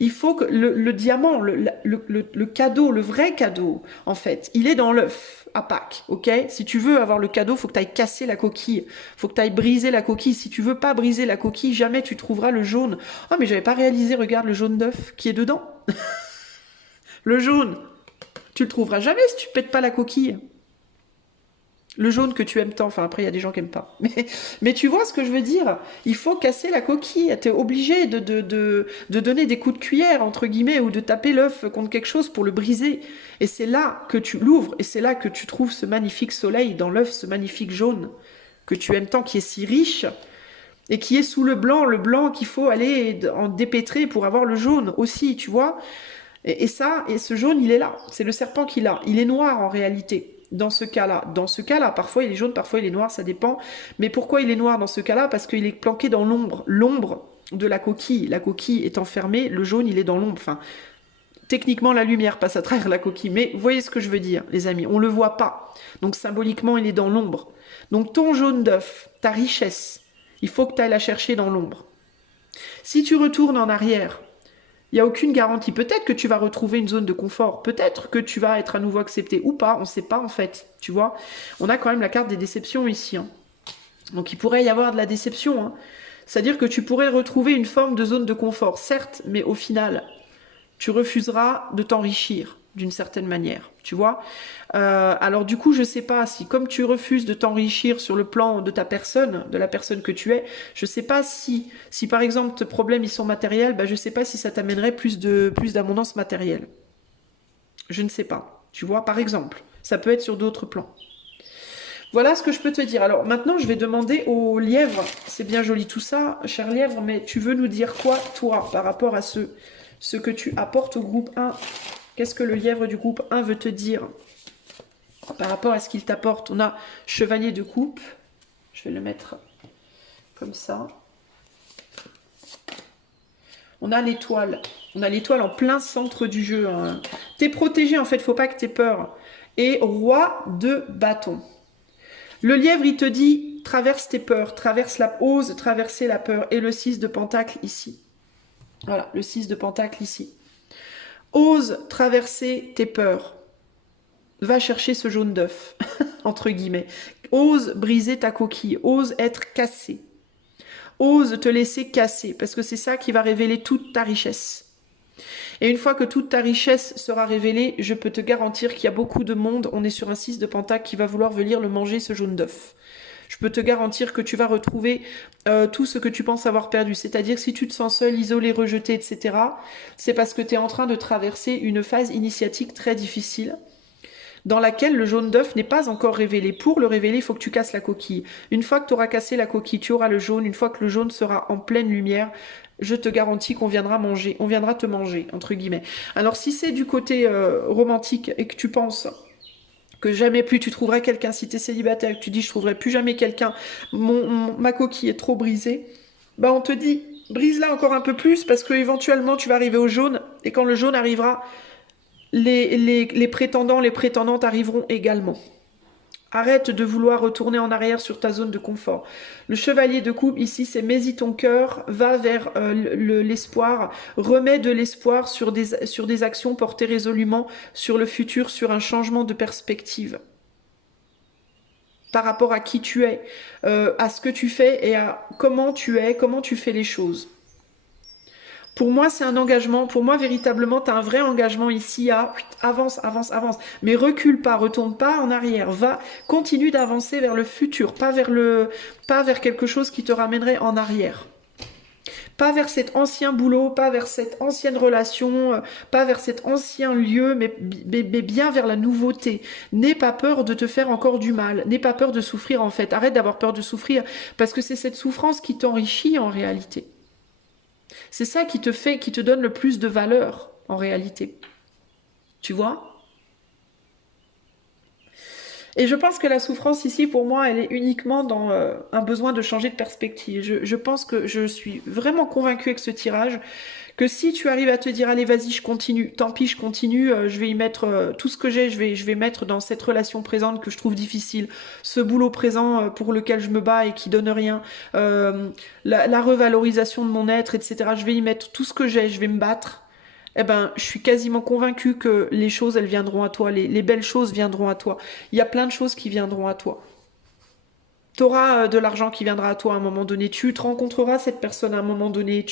il faut que le diamant, le cadeau, le vrai cadeau, en fait, il est dans l'œuf. À Pâques, ok? Si tu veux avoir le cadeau, faut que tu ailles casser la coquille, faut que tu ailles briser la coquille. Si tu veux pas briser la coquille, jamais tu trouveras le jaune. Oh mais j'avais pas réalisé, regarde le jaune d'œuf qui est dedans. Le jaune, tu le trouveras jamais si tu pètes pas la coquille. Le jaune que tu aimes tant, enfin après il y a des gens qui aiment pas. Mais tu vois ce que je veux dire? Il faut casser la coquille, t'es obligé de donner des coups de cuillère, entre guillemets, ou de taper l'œuf contre quelque chose pour le briser. Et c'est là que tu l'ouvres, et c'est là que tu trouves ce magnifique soleil dans l'œuf, ce magnifique jaune que tu aimes tant, qui est si riche, et qui est sous le blanc qu'il faut aller en dépêtrer pour avoir le jaune aussi, tu vois? Et ce jaune, il est là, c'est le serpent qui l'a, il est noir en réalité. dans ce cas-là? Dans ce cas-là, parfois il est jaune, parfois il est noir, ça dépend. Mais pourquoi il est noir dans ce cas-là? Parce qu'il est planqué dans l'ombre. L'ombre de la coquille. La coquille est enfermée, le jaune il est dans l'ombre. Enfin, techniquement la lumière passe à travers la coquille. Mais vous voyez ce que je veux dire, les amis. On le voit pas. Donc symboliquement, il est dans l'ombre. Donc ton jaune d'œuf, ta richesse, il faut que tu ailles la chercher dans l'ombre. Si tu retournes en arrière, il n'y a aucune garantie. Peut-être que tu vas retrouver une zone de confort. Peut-être que tu vas être à nouveau accepté ou pas. On ne sait pas en fait. Tu vois, on a quand même la carte des déceptions ici. Hein. Donc il pourrait y avoir de la déception. Hein. C'est-à-dire que tu pourrais retrouver une forme de zone de confort, certes, mais au final, tu refuseras de t'enrichir d'une certaine manière, tu vois. Alors du coup, je sais pas si, comme tu refuses de t'enrichir sur le plan de ta personne, de la personne que tu es, je sais pas si par exemple tes problèmes ils sont matériels, je sais pas si ça t'amènerait plus d'abondance matérielle. Je ne sais pas, tu vois, par exemple. Ça peut être sur d'autres plans. Voilà ce que je peux te dire. Alors maintenant, je vais demander au lièvre, c'est bien joli tout ça, cher lièvre, mais tu veux nous dire quoi, toi, par rapport à ce que tu apportes au groupe 1? Qu'est-ce que le lièvre du groupe 1 veut te dire par rapport à ce qu'il t'apporte? On a chevalier de coupe. Je vais le mettre comme ça. On a l'étoile. On a l'étoile en plein centre du jeu. Hein. T'es protégé en fait, faut pas que t'aies peur. Et roi de bâton. Le lièvre, il te dit, traverse tes peurs, ose traverser la peur. Et le 6 de pentacle ici. Voilà, le 6 de pentacle ici. Ose traverser tes peurs. Va chercher ce jaune d'œuf, entre guillemets. Ose briser ta coquille. Ose être cassé. Ose te laisser casser, parce que c'est ça qui va révéler toute ta richesse. Et une fois que toute ta richesse sera révélée, je peux te garantir qu'il y a beaucoup de monde, on est sur un 6 de pentacle, qui va vouloir venir le manger, ce jaune d'œuf. Je peux te garantir que tu vas retrouver tout ce que tu penses avoir perdu. C'est-à-dire si tu te sens seul, isolé, rejeté, etc., c'est parce que tu es en train de traverser une phase initiatique très difficile dans laquelle le jaune d'œuf n'est pas encore révélé. Pour le révéler, il faut que tu casses la coquille. Une fois que tu auras cassé la coquille, tu auras le jaune. Une fois que le jaune sera en pleine lumière, je te garantis qu'on viendra manger, on viendra te manger, entre guillemets. Alors si c'est du côté romantique et que tu penses que jamais plus tu trouverais quelqu'un, si tu es célibataire et que tu dis je trouverai plus jamais quelqu'un, ma coquille est trop brisée, on te dit brise-la encore un peu plus parce que éventuellement tu vas arriver au jaune et quand le jaune arrivera, les prétendants, les prétendantes arriveront également. Arrête de vouloir retourner en arrière sur ta zone de confort. Le chevalier de coupe, ici, c'est mets-y ton cœur, va vers l'espoir, remets de l'espoir sur des actions portées résolument sur le futur, sur un changement de perspective. Par rapport à qui tu es, à ce que tu fais et à comment tu es, comment tu fais les choses. Pour moi, c'est un engagement. Pour moi, véritablement, tu as un vrai engagement ici à avance, avance, avance. Mais recule pas, retourne pas en arrière. Continue d'avancer vers le futur, pas vers quelque chose qui te ramènerait en arrière. Pas vers cet ancien boulot, pas vers cette ancienne relation, pas vers cet ancien lieu, mais bien vers la nouveauté. N'aie pas peur de te faire encore du mal. N'aie pas peur de souffrir en fait. Arrête d'avoir peur de souffrir parce que c'est cette souffrance qui t'enrichit en réalité. C'est ça qui te donne le plus de valeur, en réalité. Tu vois? Et je pense que la souffrance ici, pour moi, elle est uniquement dans un besoin de changer de perspective. Je pense que je suis vraiment convaincue avec ce tirage, que si tu arrives à te dire, allez, vas-y, je continue, tant pis, je continue, je vais y mettre tout ce que j'ai, je vais mettre dans cette relation présente que je trouve difficile, ce boulot présent pour lequel je me bats et qui donne rien, la revalorisation de mon être, etc. Je vais y mettre tout ce que j'ai, je vais me battre. Je suis quasiment convaincue que les choses, elles viendront à toi, les belles choses viendront à toi. Il y a plein de choses qui viendront à toi. Tu auras de l'argent qui viendra à toi à un moment donné. Tu te rencontreras cette personne à un moment donné.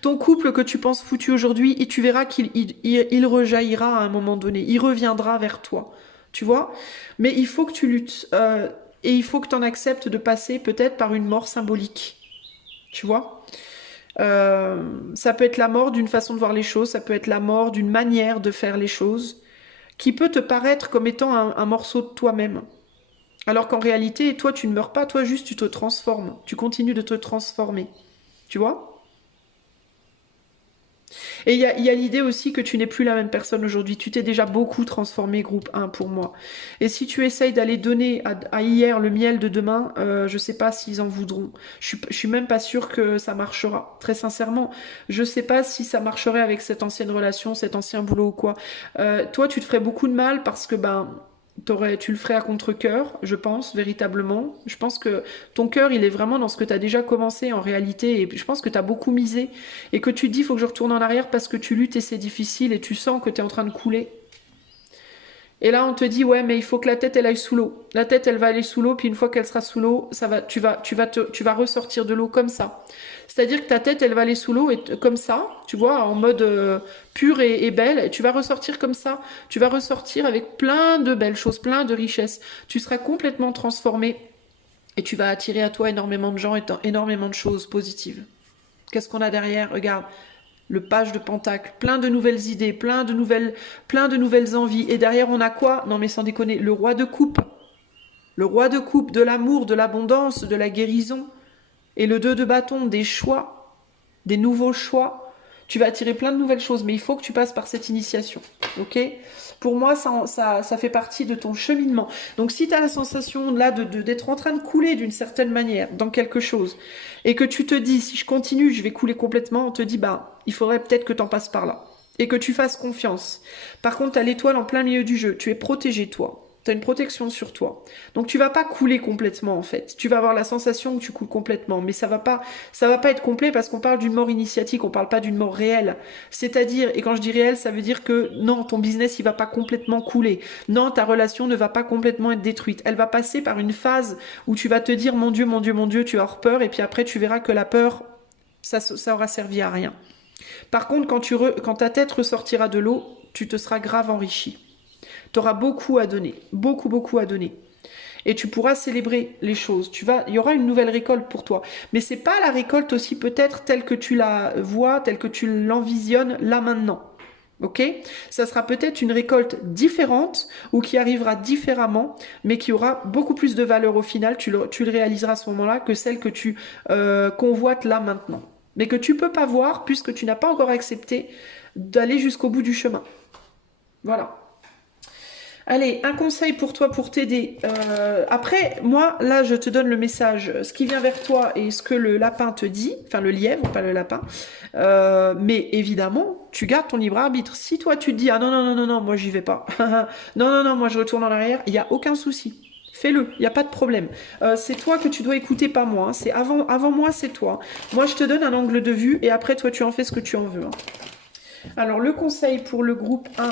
Ton couple que tu penses foutu aujourd'hui, et tu verras qu'il rejaillira à un moment donné. Il reviendra vers toi. Tu vois? Mais il faut que tu luttes. Et il faut que tu en acceptes de passer peut-être par une mort symbolique. Tu vois? Ça peut être la mort d'une façon de voir les choses. Ça peut être la mort d'une manière de faire les choses qui peut te paraître comme étant un morceau de toi-même. Alors qu'en réalité, toi, tu ne meurs pas, toi, juste, tu te transformes. Tu continues de te transformer. Tu vois? Et il y a l'idée aussi que tu n'es plus la même personne aujourd'hui. Tu t'es déjà beaucoup transformé, groupe 1 pour moi. Et si tu essayes d'aller donner à hier le miel de demain, je sais pas s'ils en voudront. Je suis même pas sûre que ça marchera. Très sincèrement, je sais pas si ça marcherait avec cette ancienne relation, cet ancien boulot ou quoi. Toi, tu te ferais beaucoup de mal parce que tu le ferais à contre-cœur, je pense, véritablement. Je pense que ton cœur, il est vraiment dans ce que tu as déjà commencé en réalité. Et je pense que tu as beaucoup misé. Et que tu te dis, il faut que je retourne en arrière parce que tu luttes et c'est difficile et tu sens que tu es en train de couler. Et là, on te dit, ouais, mais il faut que la tête, elle aille sous l'eau. La tête, elle va aller sous l'eau, puis une fois qu'elle sera sous l'eau, tu vas ressortir de l'eau comme ça. C'est-à-dire que ta tête, elle va aller sous l'eau et comme ça, tu vois, en mode pur et belle, et tu vas ressortir comme ça. Tu vas ressortir avec plein de belles choses, plein de richesses. Tu seras complètement transformé et tu vas attirer à toi énormément de gens et énormément de choses positives. Qu'est-ce qu'on a derrière? Regarde, le page de Pentacle, plein de nouvelles idées, plein de nouvelles envies. Et derrière, on a quoi? Non, mais sans déconner, le roi de coupe. Le roi de coupe, de l'amour, de l'abondance, de la guérison. Et le 2 de bâton, des choix, des nouveaux choix. Tu vas attirer plein de nouvelles choses, mais il faut que tu passes par cette initiation. Ok? Pour moi, ça fait partie de ton cheminement. Donc, si tu as la sensation là d'être en train de couler d'une certaine manière dans quelque chose, et que tu te dis, si je continue, je vais couler complètement, on te dit, il faudrait peut-être que tu en passes par là. Et que tu fasses confiance. Par contre, tu as l'étoile en plein milieu du jeu. Tu es protégé, toi. Tu as une protection sur toi. Donc tu vas pas couler complètement en fait. Tu vas avoir la sensation que tu coules complètement, mais ça va pas être complet parce qu'on parle d'une mort initiatique, on parle pas d'une mort réelle. C'est-à-dire, et quand je dis réelle, ça veut dire que non, ton business il va pas complètement couler. Non, ta relation ne va pas complètement être détruite. Elle va passer par une phase où tu vas te dire mon Dieu, mon Dieu, mon Dieu, tu vas avoir peur et puis après tu verras que la peur ça aura servi à rien. Par contre, quand ta tête ressortira de l'eau, tu te seras grave enrichi. Tu auras beaucoup à donner, beaucoup, beaucoup à donner. Et tu pourras célébrer les choses. Il y aura une nouvelle récolte pour toi. Mais c'est pas la récolte aussi peut-être telle que tu la vois, telle que tu l'envisionnes là maintenant. Ok? Ça sera peut-être une récolte différente ou qui arrivera différemment, mais qui aura beaucoup plus de valeur au final. Tu le réaliseras à ce moment-là que celle que tu convoites là maintenant. Mais que tu peux pas voir puisque tu n'as pas encore accepté d'aller jusqu'au bout du chemin. Voilà. Allez, un conseil pour toi pour t'aider. Après, moi, là, je te donne le message, ce qui vient vers toi et ce que le lapin te dit, enfin le lièvre, pas le lapin. Mais évidemment, tu gardes ton libre arbitre. Si toi, tu te dis, ah non, non, non, non, non, moi, j'y vais pas. Non, non, non, moi, je retourne en arrière, il n'y a aucun souci. Fais-le, il n'y a pas de problème. C'est toi que tu dois écouter, pas moi. Hein. C'est avant moi, c'est toi. Moi, je te donne un angle de vue et après, toi, tu en fais ce que tu en veux. Hein. Alors, le conseil pour le groupe 1,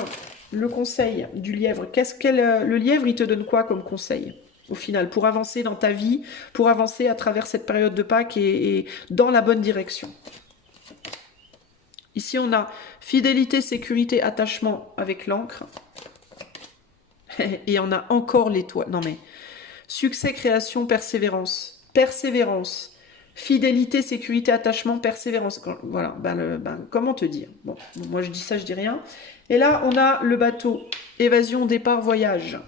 le conseil du lièvre. Le lièvre, il te donne quoi comme conseil au final pour avancer dans ta vie, pour avancer à travers cette période de Pâques et dans la bonne direction. Ici, on a fidélité, sécurité, attachement avec l'encre. Et on a encore l'étoile. Non mais, succès, création, persévérance. Persévérance. Fidélité, sécurité, attachement, persévérance. Voilà, comment te dire? Bon, moi je dis ça, je dis rien. Et là, on a le bateau. Évasion, départ, voyage.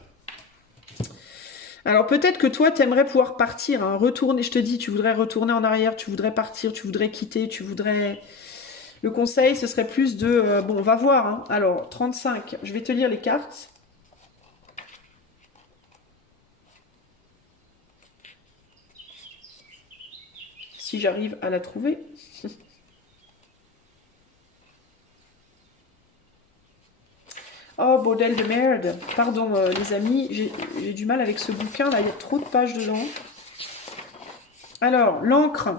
Alors peut-être que toi, tu aimerais pouvoir partir, hein, retourner. Je te dis, tu voudrais retourner en arrière, tu voudrais partir, tu voudrais quitter, tu voudrais... Le conseil, ce serait plus de... bon, on va voir. Hein. Alors, 35, je vais te lire les cartes. Si j'arrive à la trouver. Oh, bordel de merde. Pardon, les amis, j'ai du mal avec ce bouquin, là, il y a trop de pages dedans. Alors, l'encre.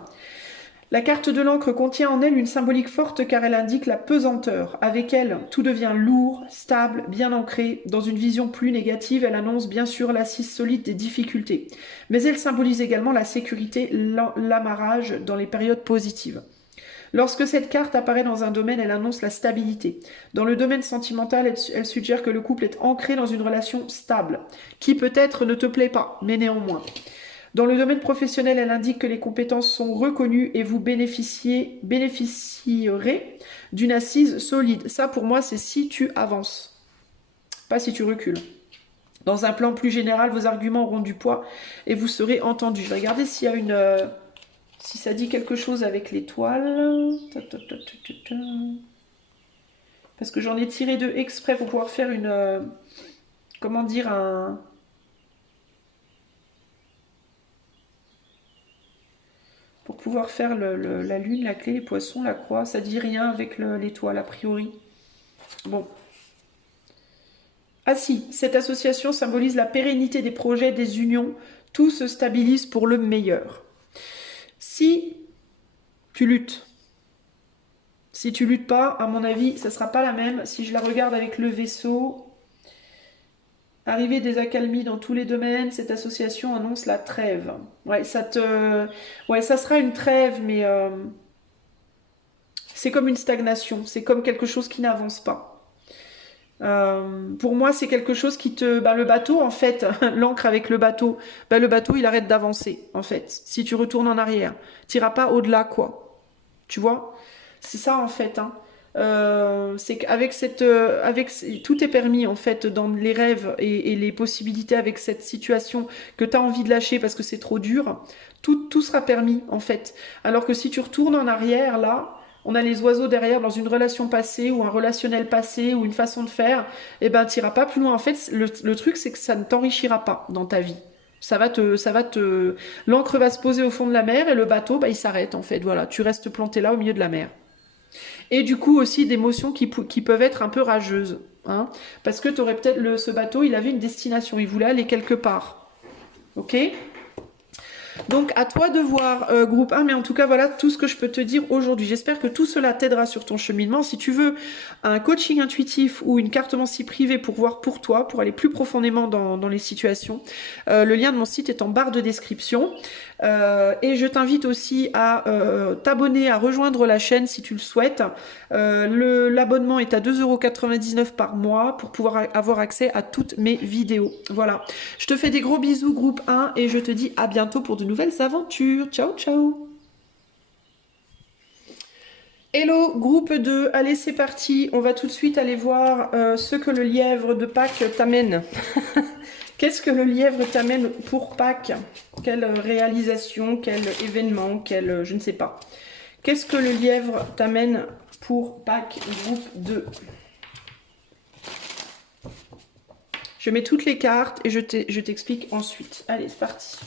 La carte de l'encre contient en elle une symbolique forte car elle indique la pesanteur. Avec elle, tout devient lourd, stable, bien ancré. Dans une vision plus négative, elle annonce bien sûr l'assise solide des difficultés. Mais elle symbolise également la sécurité, l'amarrage dans les périodes positives. Lorsque cette carte apparaît dans un domaine, elle annonce la stabilité. Dans le domaine sentimental, elle suggère que le couple est ancré dans une relation stable, qui peut-être ne te plaît pas, mais néanmoins. Dans le domaine professionnel, elle indique que les compétences sont reconnues et vous bénéficierez d'une assise solide. Ça, pour moi, c'est si tu avances, pas si tu recules. Dans un plan plus général, vos arguments auront du poids et vous serez entendus. Je vais regarder s'il y a une... si ça dit quelque chose avec l'étoile. Parce que j'en ai tiré deux exprès pour pouvoir faire une... comment dire, un... Pour pouvoir faire la lune, la clé, les poissons, la croix. Ça dit rien avec l'étoile, a priori. Bon. Ah si, cette association symbolise la pérennité des projets, des unions. Tout se stabilise pour le meilleur. Si tu luttes, si tu luttes pas, à mon avis, ça sera pas la même. Si je la regarde avec le vaisseau, arrivée des accalmies dans tous les domaines, cette association annonce la trêve. Ouais, ça sera une trêve, mais c'est comme une stagnation. C'est comme quelque chose qui n'avance pas. Pour moi, c'est quelque chose qui te... le bateau, en fait, l'ancre avec le bateau, le bateau, il arrête d'avancer, en fait. Si tu retournes en arrière, tu n'iras pas au-delà, quoi. Tu vois? C'est ça, en fait. Hein. C'est qu'avec tout est permis, en fait, dans les rêves et les possibilités avec cette situation que tu as envie de lâcher parce que c'est trop dur, tout sera permis, en fait. Alors que si tu retournes en arrière, là... On a les oiseaux derrière dans une relation passée ou un relationnel passé ou une façon de faire, et ben t'iras pas plus loin. En fait, le truc c'est que ça ne t'enrichira pas dans ta vie. L'encre va se poser au fond de la mer et le bateau, il s'arrête en fait. Voilà, tu restes planté là au milieu de la mer. Et du coup aussi d'émotions qui peuvent être un peu rageuses, hein, parce que t'aurais peut-être ce bateau, il avait une destination, il voulait aller quelque part. Ok ? Donc à toi de voir groupe 1, mais en tout cas voilà tout ce que je peux te dire aujourd'hui. J'espère que tout cela t'aidera sur ton cheminement. Si tu veux un coaching intuitif ou une cartomancie privée pour voir pour toi, pour aller plus profondément dans les situations, le lien de mon site est en barre de description. Et je t'invite aussi à t'abonner, à rejoindre la chaîne si tu le souhaites. L'abonnement est à 2,99 € par mois pour pouvoir avoir accès à toutes mes vidéos. Voilà. Je te fais des gros bisous groupe 1 et je te dis à bientôt pour de nouvelles aventures. Ciao, ciao. Hello, groupe 2. Allez, c'est parti. On va tout de suite aller voir ce que le lièvre de Pâques t'amène. Qu'est-ce que le lièvre t'amène pour Pâques? Quelle réalisation, quel événement, je ne sais pas. Qu'est-ce que le lièvre t'amène pour Pâques, groupe 2? Je mets toutes les cartes et je t'explique ensuite. Allez, c'est parti.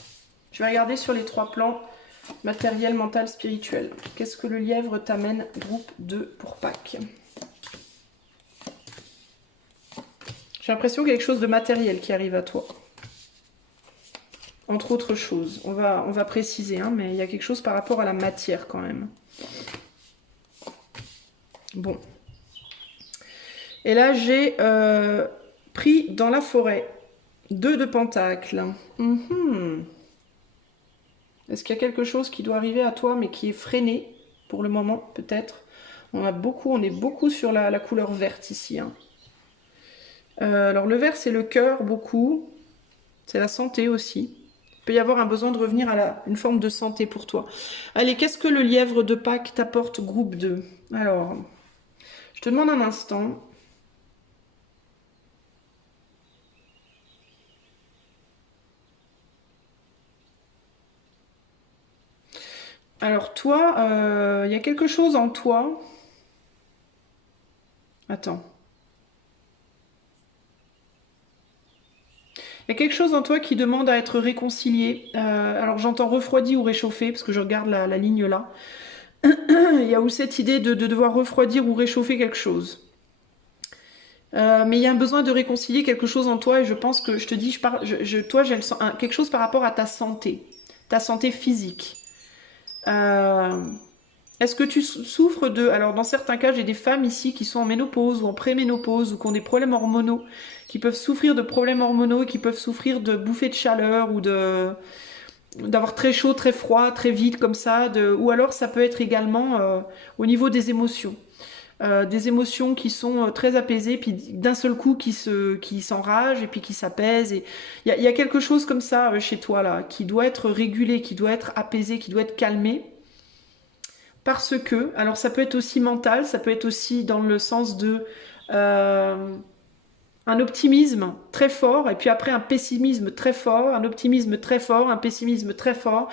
Je vais regarder sur les 3 plans, matériel, mental, spirituel. Qu'est-ce que le lièvre t'amène, groupe 2 pour Pâques? J'ai l'impression qu'il y a quelque chose de matériel qui arrive à toi. Entre autres choses. On va préciser, hein, mais il y a quelque chose par rapport à la matière quand même. Bon. Et là, j'ai pris dans la forêt 2 de pentacles. Est-ce qu'il y a quelque chose qui doit arriver à toi, mais qui est freiné pour le moment, peut-être? On est beaucoup sur la couleur verte ici. Hein. Alors le vert, c'est le cœur, beaucoup. C'est la santé aussi. Il peut y avoir un besoin de revenir à une forme de santé pour toi. Allez, qu'est-ce que le lièvre de Pâques t'apporte, groupe 2? Alors, je te demande un instant. Alors toi, il y a quelque chose en toi. Attends. Il y a quelque chose en toi qui demande à être réconcilié. Alors j'entends refroidi ou réchauffé, parce que je regarde la ligne là. Il y a où cette idée de devoir refroidir ou réchauffer quelque chose. Mais il y a un besoin de réconcilier quelque chose en toi, et je pense que je te dis, toi j'ai quelque chose par rapport à ta santé physique. Est-ce que tu souffres de... Alors dans certains cas, j'ai des femmes ici qui sont en ménopause ou en préménopause ou qui ont des problèmes hormonaux, qui peuvent souffrir de problèmes hormonaux, qui peuvent souffrir de bouffées de chaleur ou d'avoir très chaud, très froid, très vite comme ça, ou alors ça peut être également au niveau des émotions. Des émotions qui sont très apaisées, puis d'un seul coup qui s'enragent et puis qui s'apaisent. Il y a quelque chose comme ça chez toi là, qui doit être régulé, qui doit être apaisé, qui doit être calmé. Parce que, alors ça peut être aussi mental, ça peut être aussi dans le sens de un optimisme très fort, et puis après un pessimisme très fort, un optimisme très fort, un pessimisme très fort.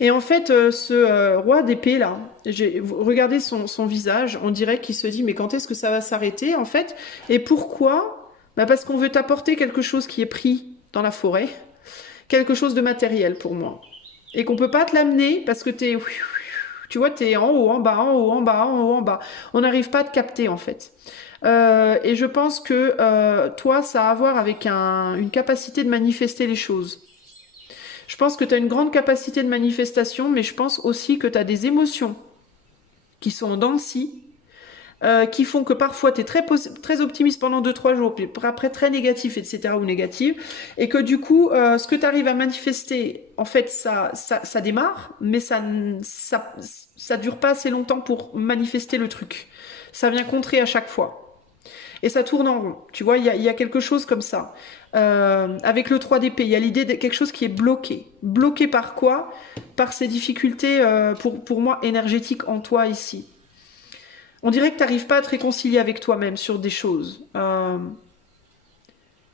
Et en fait, ce roi d'épée là, regardez son visage, on dirait qu'il se dit mais quand est-ce que ça va s'arrêter en fait? Et pourquoi? Bah parce qu'on veut t'apporter quelque chose qui est pris dans la forêt, quelque chose de matériel pour moi, et qu'on peut pas te l'amener parce que tu vois, t'es en haut, en bas, en haut, en bas, en haut, en bas. On n'arrive pas à te capter en fait. Et je pense que toi, ça a à voir avec une capacité de manifester les choses. Je pense que tu as une grande capacité de manifestation, mais je pense aussi que tu as des émotions qui sont en dents de scie, qui font que parfois tu es très optimiste pendant 2 3 jours, puis après très négatif, etc. ou négative, et que du coup, ce que tu arrives à manifester, en fait, ça démarre, mais ça dure pas assez longtemps pour manifester le truc. Ça vient contrer à chaque fois. Et ça tourne en rond. Tu vois, il y a quelque chose comme ça. Avec le 3 d'épée, il y a l'idée de quelque chose qui est bloqué. Bloqué par quoi? Par ces difficultés, pour moi, énergétiques en toi ici. On dirait que tu n'arrives pas à te réconcilier avec toi-même sur des choses.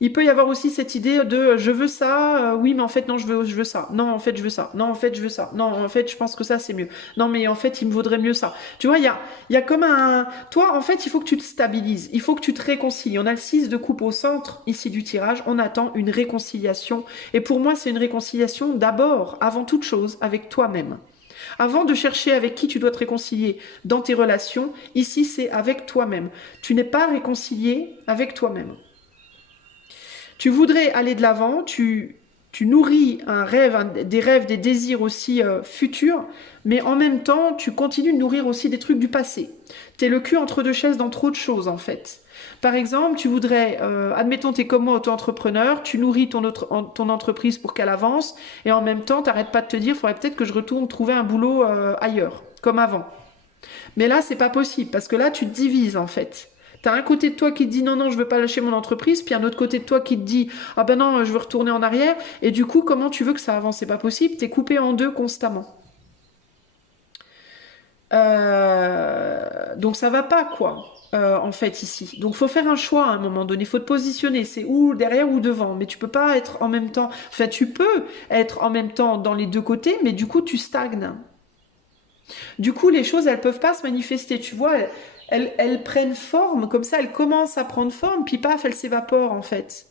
Il peut y avoir aussi cette idée de je veux ça, oui, mais en fait, non, je veux ça. Non, en fait, je veux ça. Non, en fait, je veux ça. Non, en fait, je pense que ça, c'est mieux. Non, mais en fait, il me vaudrait mieux ça. Tu vois, il y a comme un. Toi, en fait, il faut que tu te stabilises. Il faut que tu te réconcilies. On a le 6 de coupe au centre, ici, du tirage. On attend une réconciliation. Et pour moi, c'est une réconciliation d'abord, avant toute chose, avec toi-même. Avant de chercher avec qui tu dois te réconcilier dans tes relations, ici, c'est avec toi-même. Tu n'es pas réconcilié avec toi-même. Tu voudrais aller de l'avant, tu nourris un rêve, des rêves, des désirs aussi futurs, mais en même temps, tu continues de nourrir aussi des trucs du passé. Tu es le cul entre deux chaises dans trop de choses, en fait. Par exemple, tu voudrais, admettons, tu es comme moi, auto-entrepreneur, tu nourris ton entreprise pour qu'elle avance, et en même temps, tu n'arrêtes pas de te dire, il faudrait peut-être que je retourne trouver un boulot ailleurs, comme avant. Mais là, c'est pas possible, parce que là, tu te divises, en fait. T'as un côté de toi qui te dit non, non, je veux pas lâcher mon entreprise, puis un autre côté de toi qui te dit ah ben non, je veux retourner en arrière. Et du coup, comment tu veux que ça avance? C'est pas possible, t'es coupé en deux constamment. Donc ça va pas, quoi, en fait, ici. Donc faut faire un choix à un moment donné, faut te positionner, c'est ou derrière ou devant, mais tu peux pas être en même temps, enfin tu peux être en même temps dans les deux côtés, mais du coup tu stagnes. Du coup, les choses, elles peuvent pas se manifester, tu vois, elles prennent forme, comme ça, elles commencent à prendre forme, puis paf, elles s'évaporent en fait.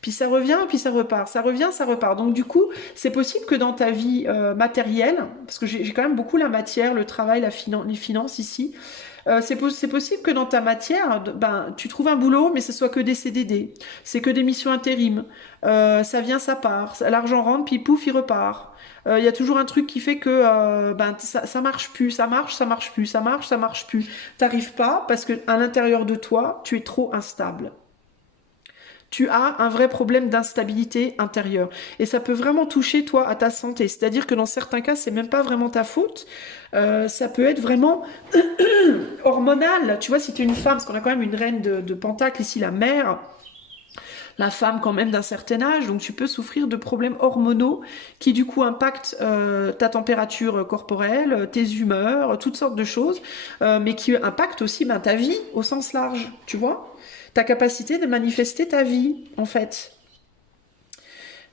Puis ça revient, puis ça repart, ça revient, ça repart. Donc du coup, c'est possible que dans ta vie matérielle, parce que j'ai quand même beaucoup la matière, le travail, les finances ici, c'est possible que dans ta matière, ben, tu trouves un boulot, mais ce soit que des CDD, c'est que des missions intérim. Ça vient, ça part, l'argent rentre, puis pouf, il repart. Il y a toujours un truc qui fait que ben, ça marche plus, ça marche, ça marche plus, ça marche, ça marche plus. T'arrives pas parce que à l'intérieur de toi, tu es trop instable. Tu as un vrai problème d'instabilité intérieure. Et ça peut vraiment toucher, toi, à ta santé. C'est-à-dire que dans certains cas, c'est même pas vraiment ta faute. Ça peut être vraiment hormonal. Tu vois, si tu es une femme, parce qu'on a quand même une reine de Pentacle ici, la mère, la femme quand même d'un certain âge, donc tu peux souffrir de problèmes hormonaux qui du coup impactent ta température corporelle, tes humeurs, toutes sortes de choses, mais qui impactent aussi ben, ta vie au sens large, tu vois, ta capacité de manifester ta vie en fait.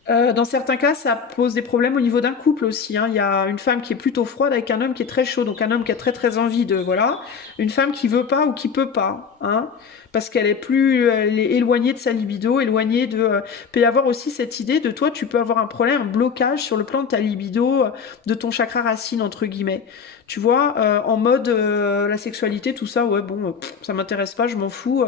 Dans certains cas, ça pose des problèmes au niveau d'un couple aussi, hein. Il y a une femme qui est plutôt froide avec un homme qui est très chaud, donc un homme qui a très très envie de voilà, une femme qui veut pas ou qui peut pas, hein, parce elle est éloignée de sa libido, éloignée de. Peut y avoir aussi cette idée de toi, tu peux avoir un problème, un blocage sur le plan de ta libido, de ton chakra racine entre guillemets. Tu vois, en mode la sexualité, tout ça, ouais bon, ça m'intéresse pas, je m'en fous.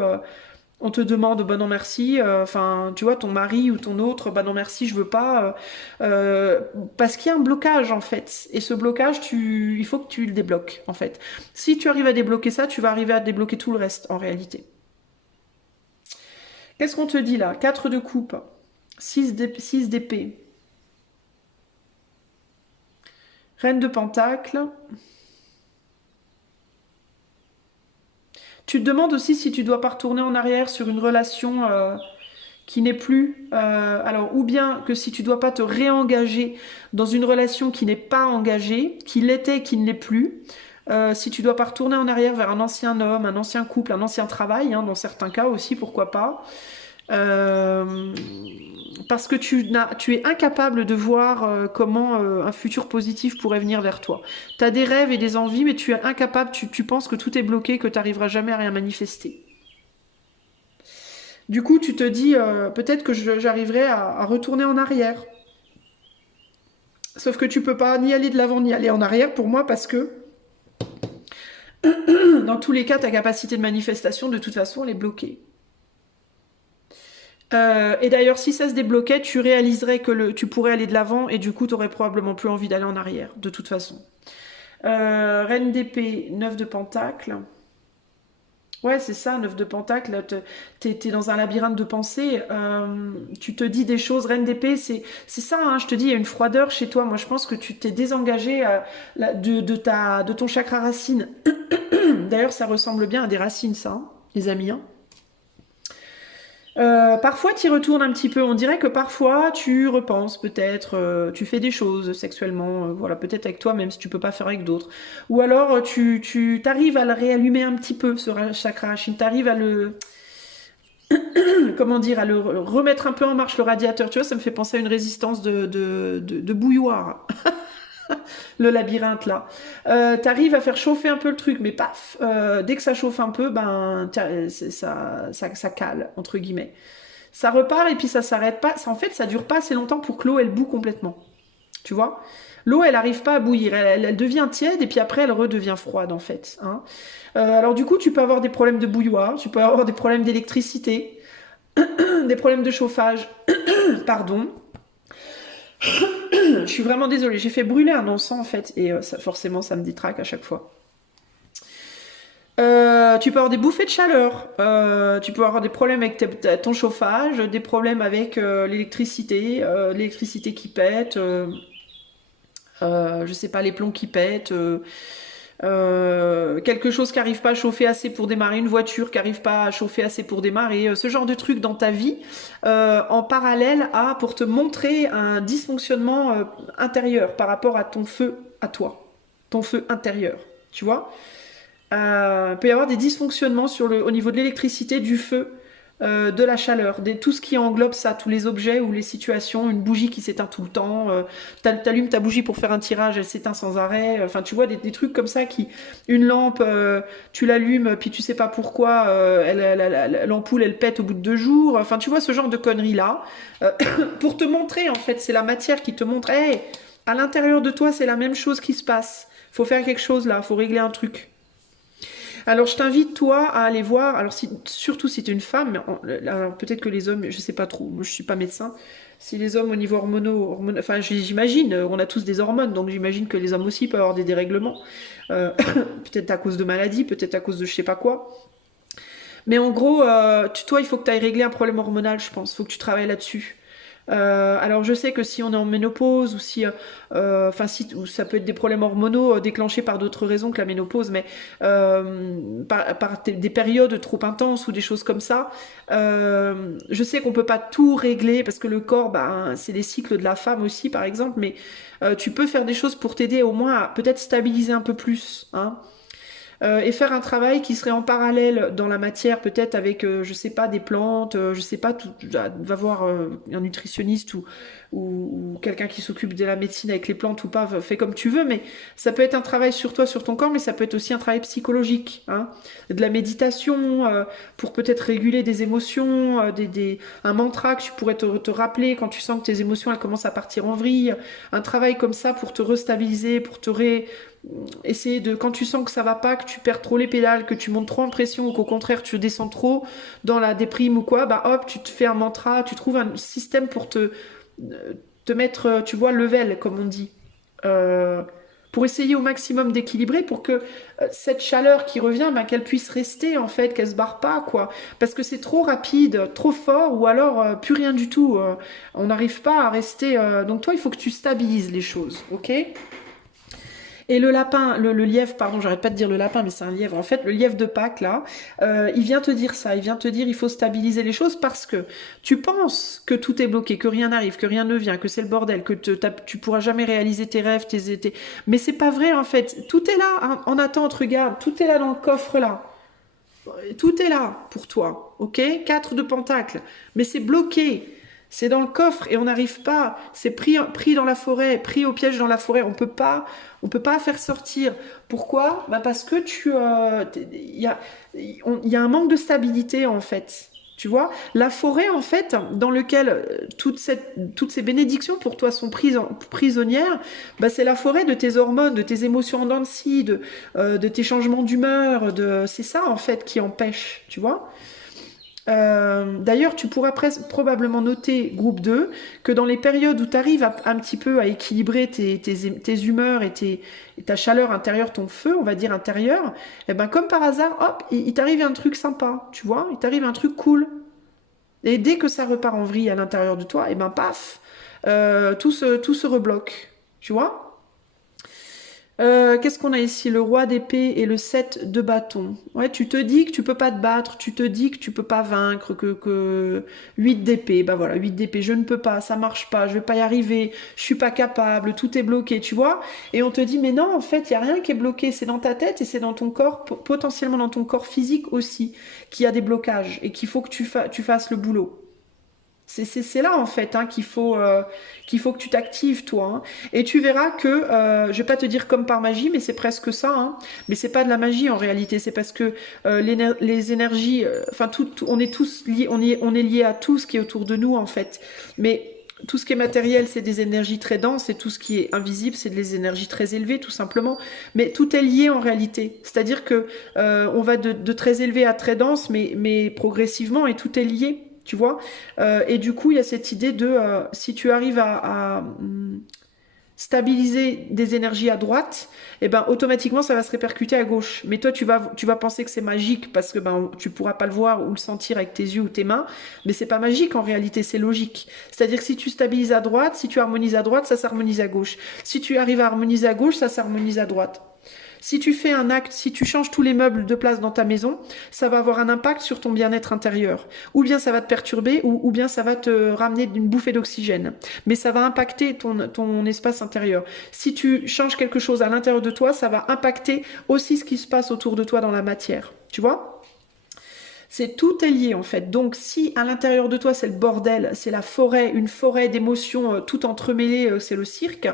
On te demande bah non merci, enfin tu vois ton mari ou ton autre bah non merci je veux pas, parce qu'il y a un blocage en fait et ce blocage il faut que tu le débloques en fait. Si tu arrives à débloquer ça, tu vas arriver à débloquer tout le reste en réalité. Qu'est-ce qu'on te dit là? 4 de coupe, 6 d'épée, reine de pentacle. Tu te demandes aussi si tu dois pas retourner en arrière sur une relation qui n'est plus. Alors, ou bien que si tu dois pas te réengager dans une relation qui n'est pas engagée, qui l'était, qui ne l'est plus. Si tu dois pas retourner en arrière vers un ancien homme, un ancien couple, un ancien travail, hein, dans certains cas aussi, pourquoi pas. Euh, Parce que tu es incapable de voir comment un futur positif pourrait venir vers toi. Tu as des rêves et des envies, mais tu es incapable, tu penses que tout est bloqué, que tu n'arriveras jamais à rien manifester. Du coup, tu te dis, peut-être que j'arriverai à retourner en arrière. Sauf que tu peux pas ni aller de l'avant ni aller en arrière pour moi parce que dans tous les cas, ta capacité de manifestation, de toute façon, elle est bloquée. Et d'ailleurs, si ça se débloquait, tu réaliserais que tu pourrais aller de l'avant et du coup, tu aurais probablement plus envie d'aller en arrière, de toute façon. Reine d'épée, 9 de pentacle. Ouais, c'est ça, 9 de pentacle. T'es dans un labyrinthe de pensée. Tu te dis des choses. Reine d'épée, c'est ça, hein, je te dis, il y a une froideur chez toi. Moi, je pense que tu t'es désengagé de ton chakra racine. D'ailleurs, ça ressemble bien à des racines, ça, hein, les amis. Hein. Parfois, tu y retournes un petit peu. On dirait que parfois, tu repenses peut-être, tu fais des choses sexuellement, voilà, peut-être avec toi, même si tu peux pas faire avec d'autres. Ou alors, tu t'arrives à le réallumer un petit peu, ce chakra Racine. T'arrives à le, comment dire, à le remettre un peu en marche, le radiateur. Tu vois, ça me fait penser à une résistance de bouilloire. Le labyrinthe là. T'arrives à faire chauffer un peu le truc, mais paf, dès que ça chauffe un peu, ben ça cale entre guillemets. Ça repart et puis ça s'arrête pas. En fait, ça dure pas assez longtemps pour que l'eau elle bout complètement. Tu vois, l'eau elle arrive pas à bouillir, elle devient tiède et puis après elle redevient froide en fait. Hein. Alors du coup, tu peux avoir des problèmes de bouilloire, tu peux avoir des problèmes d'électricité, des problèmes de chauffage. Pardon. Je suis vraiment désolée, j'ai fait brûler un encens en fait, et ça, forcément ça me détraque à chaque fois. Tu peux avoir des bouffées de chaleur, tu peux avoir des problèmes avec ton chauffage, des problèmes avec l'électricité qui pète, je sais pas, les plombs qui pètent, quelque chose qui n'arrive pas à chauffer assez pour démarrer, une voiture qui n'arrive pas à chauffer assez pour démarrer, ce genre de truc dans ta vie, en parallèle à pour te montrer un dysfonctionnement intérieur par rapport à ton feu à toi, ton feu intérieur, tu vois. Il peut y avoir des dysfonctionnements au niveau de l'électricité, du feu, de la chaleur, tout ce qui englobe ça, tous les objets ou les situations, une bougie qui s'éteint tout le temps, t'allumes ta bougie pour faire un tirage, elle s'éteint sans arrêt, enfin tu vois des trucs comme ça une lampe, tu l'allumes, puis tu sais pas pourquoi, l'ampoule elle pète au bout de 2 jours, enfin tu vois ce genre de conneries là, pour te montrer en fait, c'est la matière qui te montre, hey, à l'intérieur de toi c'est la même chose qui se passe, faut faire quelque chose là, faut régler un truc. Alors, je t'invite, toi, à aller voir. Alors, surtout si tu es une femme, alors peut-être que les hommes, je sais pas trop, moi je suis pas médecin. Si les hommes au niveau enfin, j'imagine, on a tous des hormones, donc j'imagine que les hommes aussi peuvent avoir des dérèglements. Peut-être à cause de maladies, peut-être à cause de je sais pas quoi. Mais en gros, toi, il faut que tu ailles régler un problème hormonal, je pense. Il faut que tu travailles là-dessus. Alors je sais que si on est en ménopause ou si, enfin si, ou ça peut être des problèmes hormonaux déclenchés par d'autres raisons que la ménopause, mais par des périodes trop intenses ou des choses comme ça. Je sais qu'on peut pas tout régler parce que le corps, bah, c'est les cycles de la femme aussi, par exemple, mais tu peux faire des choses pour t'aider au moins à peut-être stabiliser un peu plus. Hein. Et faire un travail qui serait en parallèle dans la matière, peut-être avec, je sais pas, des plantes, je sais pas, va voir un nutritionniste ou quelqu'un qui s'occupe de la médecine avec les plantes ou pas, fais comme tu veux, mais ça peut être un travail sur toi, sur ton corps, mais ça peut être aussi un travail psychologique, hein, de la méditation pour peut-être réguler des émotions, un mantra que tu pourrais te rappeler quand tu sens que tes émotions elles commencent à partir en vrille, un travail comme ça pour te restabiliser, pour essayer de, quand tu sens que ça va pas, que tu perds trop les pédales, que tu montes trop en pression ou qu'au contraire tu descends trop dans la déprime ou quoi, bah hop, tu te fais un mantra, tu trouves un système pour te mettre, tu vois, level, comme on dit. Euh, pour essayer au maximum d'équilibrer, pour que cette chaleur qui revient, bah, qu'elle puisse rester, en fait, qu'elle se barre pas, quoi. Parce que c'est trop rapide, trop fort, ou alors plus rien du tout. On n'arrive pas à rester... Donc toi, il faut que tu stabilises les choses, ok ? Et le lapin, le lièvre, pardon, j'arrête pas de dire le lapin, mais c'est un lièvre. En fait, le lièvre de Pâques, là, il vient te dire ça. Il vient te dire il faut stabiliser les choses parce que tu penses que tout est bloqué, que rien n'arrive, que rien ne vient, que c'est le bordel, que tu pourras jamais réaliser tes rêves, Mais c'est pas vrai, en fait. Tout est là, hein, en attente, regarde. Tout est là dans le coffre, là. Tout est là pour toi. ok? 4 de pentacle. Mais c'est bloqué. C'est dans le coffre et on n'arrive pas. C'est pris dans la forêt, pris au piège dans la forêt. On peut pas faire sortir. Pourquoi? Bah parce que il y a un manque de stabilité en fait. Tu vois, la forêt en fait, dans lequel toutes ces bénédictions pour toi sont prisonnières, bah c'est la forêt de tes hormones, de tes émotions en dents de scie, de tes changements d'humeur, c'est ça en fait qui empêche, tu vois. D'ailleurs, tu pourras probablement noter, groupe 2, que dans les périodes où tu arrives un petit peu à équilibrer tes humeurs et ta chaleur intérieure, ton feu, on va dire intérieur, et ben comme par hasard, hop, il t'arrive un truc sympa, tu vois, il t'arrive un truc cool. Et dès que ça repart en vrille à l'intérieur de toi, et ben paf, tout se rebloque, tu vois. Qu'est-ce qu'on a ici? Le roi d'épée et le 7 de bâton. Ouais, tu te dis que tu peux pas te battre, tu te dis que tu peux pas vaincre, que 8 d'épée, bah voilà, 8 d'épée, je ne peux pas, ça marche pas, je vais pas y arriver, je suis pas capable, tout est bloqué, tu vois? Et on te dit, mais non, en fait, il y a rien qui est bloqué, c'est dans ta tête et c'est dans ton corps, potentiellement dans ton corps physique aussi, qu'il y a des blocages et qu'il faut que tu fasses le boulot. C'est là en fait hein, qu'il faut que tu t'actives toi. Hein. Et tu verras que, je vais pas te dire comme par magie, mais c'est presque ça. Hein. Mais c'est pas de la magie en réalité, c'est parce que les énergies, enfin on est tous liés, on est lié à tout ce qui est autour de nous en fait. Mais tout ce qui est matériel, c'est des énergies très denses et tout ce qui est invisible, c'est des énergies très élevées tout simplement. Mais tout est lié en réalité. C'est-à-dire que on va de très élevé à très dense, mais progressivement et tout est lié. Tu vois, et du coup, il y a cette idée de si tu arrives à stabiliser des énergies à droite, et ben automatiquement ça va se répercuter à gauche. Mais toi, tu vas penser que c'est magique parce que ben tu pourras pas le voir ou le sentir avec tes yeux ou tes mains, mais c'est pas magique en réalité, c'est logique. C'est-à-dire que si tu stabilises à droite, si tu harmonises à droite, ça s'harmonise à gauche. Si tu arrives à harmoniser à gauche, ça s'harmonise à droite. Si tu fais un acte, si tu changes tous les meubles de place dans ta maison, ça va avoir un impact sur ton bien-être intérieur. Ou bien ça va te perturber, ou bien ça va te ramener d'une bouffée d'oxygène. Mais ça va impacter ton espace intérieur. Si tu changes quelque chose à l'intérieur de toi, ça va impacter aussi ce qui se passe autour de toi dans la matière. Tu vois ? C'est tout est lié en fait. Donc si à l'intérieur de toi c'est le bordel, c'est la forêt, une forêt d'émotions tout entremêlées, c'est le cirque,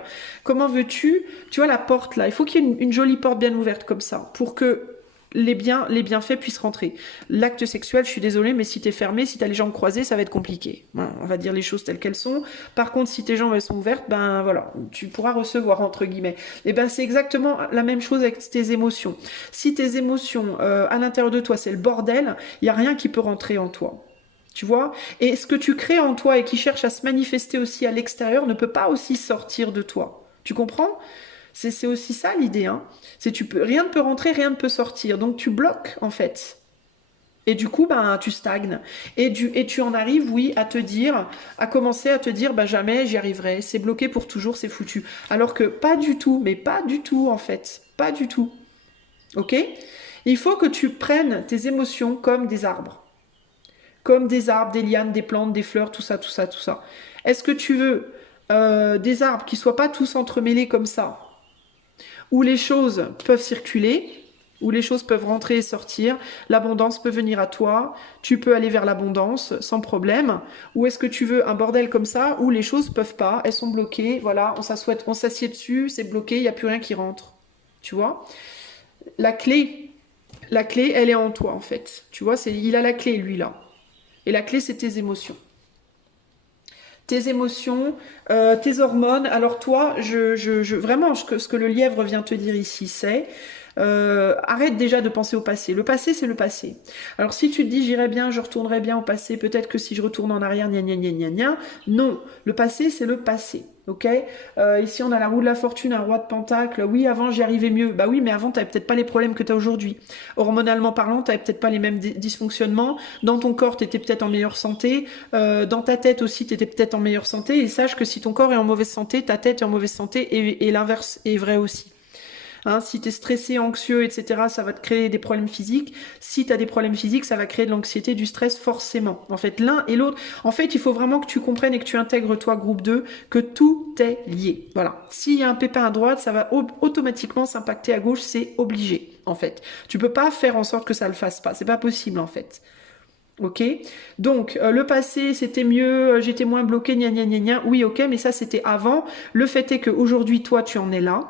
comment veux-tu, tu vois la porte là, il faut qu'il y ait une jolie porte bien ouverte comme ça pour que les bienfaits puissent rentrer. L'acte sexuel, je suis désolée, mais si t'es fermé, si t'as les jambes croisées, ça va être compliqué. Bon, on va dire les choses telles qu'elles sont. Par contre, si tes jambes elles sont ouvertes, ben voilà, tu pourras recevoir entre guillemets. Et ben c'est exactement la même chose avec tes émotions. Si tes émotions à l'intérieur de toi c'est le bordel, il y a rien qui peut rentrer en toi. Tu vois? Et ce que tu crées en toi et qui cherche à se manifester aussi à l'extérieur ne peut pas aussi sortir de toi. Tu comprends? C'est aussi ça l'idée. Hein. Rien ne peut rentrer, rien ne peut sortir. Donc tu bloques en fait. Et du coup, ben, tu stagnes. Et tu en arrives, oui, à commencer à te dire, bah jamais j'y arriverai. C'est bloqué pour toujours, c'est foutu. Alors que pas du tout, mais pas du tout en fait. Pas du tout. Ok? Il faut que tu prennes tes émotions comme des arbres. Comme des arbres, des lianes, des plantes, des fleurs, tout ça, tout ça, tout ça. Est-ce que tu veux des arbres qui soient pas tous entremêlés comme ça, où les choses peuvent circuler, où les choses peuvent rentrer et sortir, l'abondance peut venir à toi, tu peux aller vers l'abondance sans problème, ou est-ce que tu veux un bordel comme ça, où les choses peuvent pas, elles sont bloquées, voilà, on s'assied dessus, c'est bloqué, il n'y a plus rien qui rentre, tu vois. La clé, elle est en toi en fait, tu vois, il a la clé lui là, et la clé c'est tes émotions. Tes émotions, tes hormones. Alors toi, vraiment, ce que le lièvre vient te dire ici, c'est arrête déjà de penser au passé. Le passé, c'est le passé. Alors si tu te dis j'irai bien, je retournerai bien au passé, peut-être que si je retourne en arrière, gna gna gna gna gna. Non, le passé, c'est le passé. Ok, ici on a la roue de la fortune, un roi de pentacle. Oui, avant j'y arrivais mieux. Bah oui, mais avant t'avais peut-être pas les problèmes que t'as aujourd'hui. Hormonalement parlant, t'avais peut-être pas les mêmes dysfonctionnements. Dans ton corps, t'étais peut-être en meilleure santé. Dans ta tête aussi, t'étais peut-être en meilleure santé. Et sache que si ton corps est en mauvaise santé, ta tête est en mauvaise santé. Et l'inverse est vrai aussi. Hein, si tu es stressé, anxieux, etc., ça va te créer des problèmes physiques. Si tu as des problèmes physiques, ça va créer de l'anxiété, du stress forcément. En fait, l'un et l'autre. En fait, il faut vraiment que tu comprennes et que tu intègres, toi, groupe 2, que tout est lié. Voilà. S'il y a un pépin à droite, ça va automatiquement s'impacter à gauche. C'est obligé, en fait. Tu peux pas faire en sorte que ça le fasse pas. C'est pas possible, en fait. Ok? Donc, le passé, c'était mieux, j'étais moins bloqué, gna gna gna gna. Oui, ok, mais ça, c'était avant. Le fait est qu'aujourd'hui, toi, tu en es là.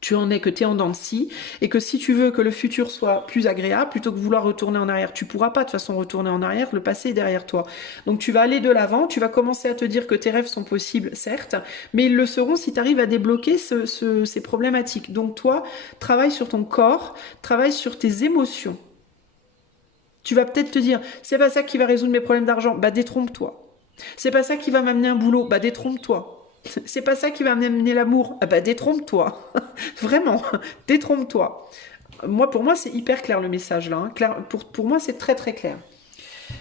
Tu en es que tu es en dents de scie, et que si tu veux que le futur soit plus agréable, plutôt que vouloir retourner en arrière, tu pourras pas de toute façon retourner en arrière, le passé est derrière toi. Donc tu vas aller de l'avant, tu vas commencer à te dire que tes rêves sont possibles, certes, mais ils le seront si tu arrives à débloquer ces problématiques. Donc toi, travaille sur ton corps, travaille sur tes émotions. Tu vas peut-être te dire, c'est pas ça qui va résoudre mes problèmes d'argent, bah détrompe-toi. C'est pas ça qui va m'amener un boulot, bah détrompe-toi. C'est pas ça qui va m'amener l'amour, ah bah détrompe-toi. Vraiment, détrompe-toi. Pour moi, c'est hyper clair le message là. Hein. Clair, pour moi, c'est très très clair.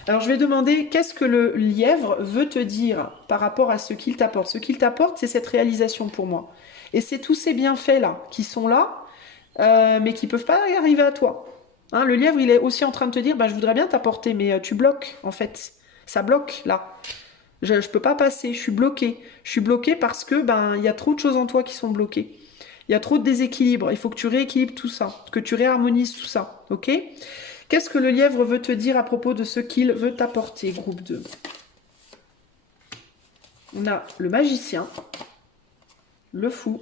Alors, je vais demander qu'est-ce que le lièvre veut te dire par rapport à ce qu'il t'apporte. Ce qu'il t'apporte, c'est cette réalisation pour moi. Et c'est tous ces bienfaits là qui sont là, mais qui peuvent pas arriver à toi. Hein, le lièvre, il est aussi en train de te dire, bah, je voudrais bien t'apporter, mais tu bloques en fait. Ça bloque là. Je ne peux pas passer, je suis bloquée. Je suis bloquée parce que ben il y a trop de choses en toi qui sont bloquées. Il y a trop de déséquilibre. Il faut que tu rééquilibres tout ça, que tu réharmonises tout ça. Ok? Qu'est-ce que le lièvre veut te dire à propos de ce qu'il veut t'apporter, groupe 2? On a le magicien, le fou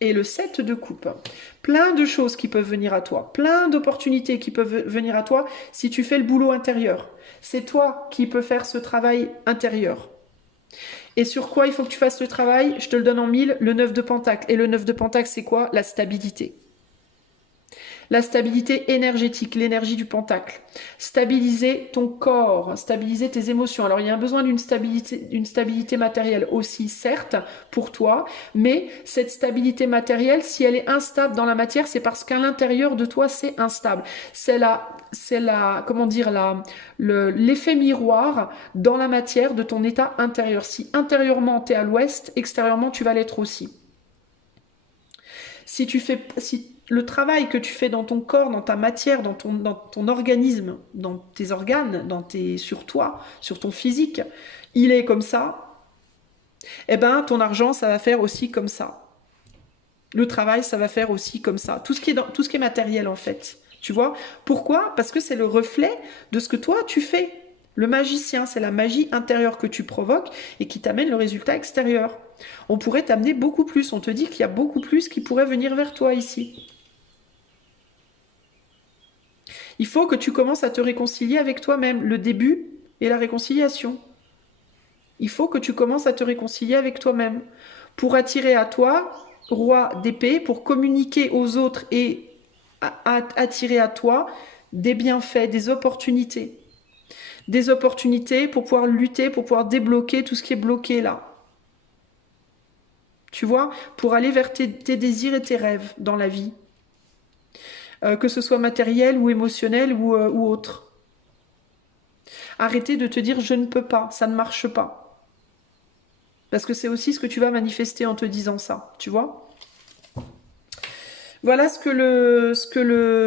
et le 7 de coupe. Plein de choses qui peuvent venir à toi, plein d'opportunités qui peuvent venir à toi si tu fais le boulot intérieur. C'est toi qui peux faire ce travail intérieur. Et sur quoi il faut que tu fasses ce travail? Je te le donne en 1000, le 9 de Pentacle. Et le 9 de Pentacle, c'est quoi? La stabilité. La stabilité énergétique, l'énergie du pentacle. Stabiliser ton corps, stabiliser tes émotions. Alors il y a un besoin d'une stabilité matérielle aussi, certes, pour toi, mais cette stabilité matérielle, si elle est instable dans la matière, c'est parce qu'à l'intérieur de toi, c'est instable. Comment dire, l'effet miroir dans la matière de ton état intérieur. Si intérieurement tu es à l'ouest, extérieurement tu vas l'être aussi. Si le travail que tu fais dans ton corps, dans ta matière, dans ton organisme, dans tes organes, sur toi, sur ton physique, il est comme ça, eh ben ton argent, ça va faire aussi comme ça. Le travail, ça va faire aussi comme ça. Tout ce qui est matériel, en fait. Tu vois? Pourquoi? Parce que c'est le reflet de ce que toi, tu fais. Le magicien, c'est la magie intérieure que tu provoques et qui t'amène le résultat extérieur. On pourrait t'amener beaucoup plus. On te dit qu'il y a beaucoup plus qui pourrait venir vers toi ici. Il faut que tu commences à te réconcilier avec toi-même. Le début est la réconciliation. Il faut que tu commences à te réconcilier avec toi-même. Pour attirer à toi, roi d'épée, pour communiquer aux autres et attirer à toi des bienfaits, des opportunités. Des opportunités pour pouvoir lutter, pour pouvoir débloquer tout ce qui est bloqué là. Tu vois, pour aller vers tes désirs et tes rêves dans la vie. Que ce soit matériel ou émotionnel ou autre. Arrêtez de te dire je ne peux pas, ça ne marche pas. Parce que c'est aussi ce que tu vas manifester en te disant ça, tu vois. Voilà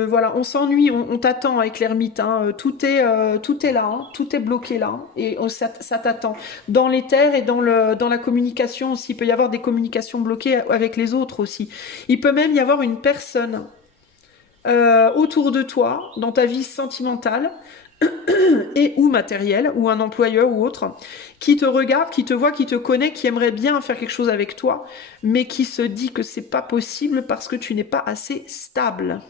voilà, on s'ennuie, on t'attend avec l'ermite, hein. Tout est là, hein. Tout est bloqué là, et ça t'attend. Dans les terres et dans la communication aussi, il peut y avoir des communications bloquées avec les autres aussi. Il peut même y avoir une personne autour de toi, dans ta vie sentimentale et ou matérielle, ou un employeur ou autre, qui te regarde, qui te voit, qui te connaît, qui aimerait bien faire quelque chose avec toi, mais qui se dit que c'est pas possible parce que tu n'es pas assez stable.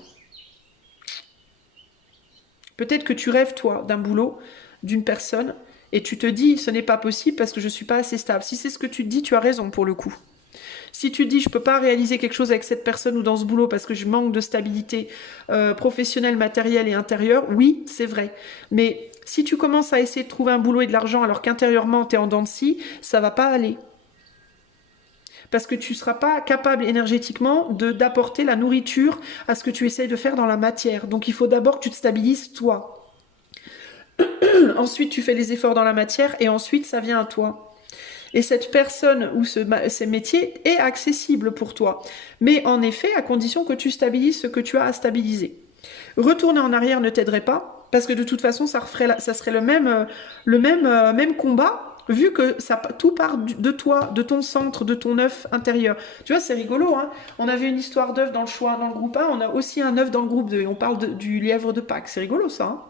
Peut-être que tu rêves, toi, d'un boulot, d'une personne, et tu te dis ce n'est pas possible parce que je suis pas assez stable. Si c'est ce que tu te dis, tu as raison pour le coup. Si tu te dis je peux pas réaliser quelque chose avec cette personne ou dans ce boulot parce que je manque de stabilité professionnelle, matérielle et intérieure, oui, c'est vrai. Mais si tu commences à essayer de trouver un boulot et de l'argent alors qu'intérieurement tu es en dents de scie, ça va pas aller. Parce que tu ne seras pas capable énergétiquement d'apporter la nourriture à ce que tu essayes de faire dans la matière. Donc il faut d'abord que tu te stabilises toi. Ensuite tu fais les efforts dans la matière et ensuite ça vient à toi. Et cette personne ou ce métier est accessible pour toi. Mais en effet, à condition que tu stabilises ce que tu as à stabiliser. Retourner en arrière ne t'aiderait pas, parce que de toute façon, ça serait le même combat vu que ça, tout part de toi, de ton centre, de ton œuf intérieur. Tu vois, c'est rigolo, hein. On avait une histoire d'œuf dans le choix, dans le groupe 1, on a aussi un œuf dans le groupe 2, et on parle du lièvre de Pâques. C'est rigolo, ça, hein.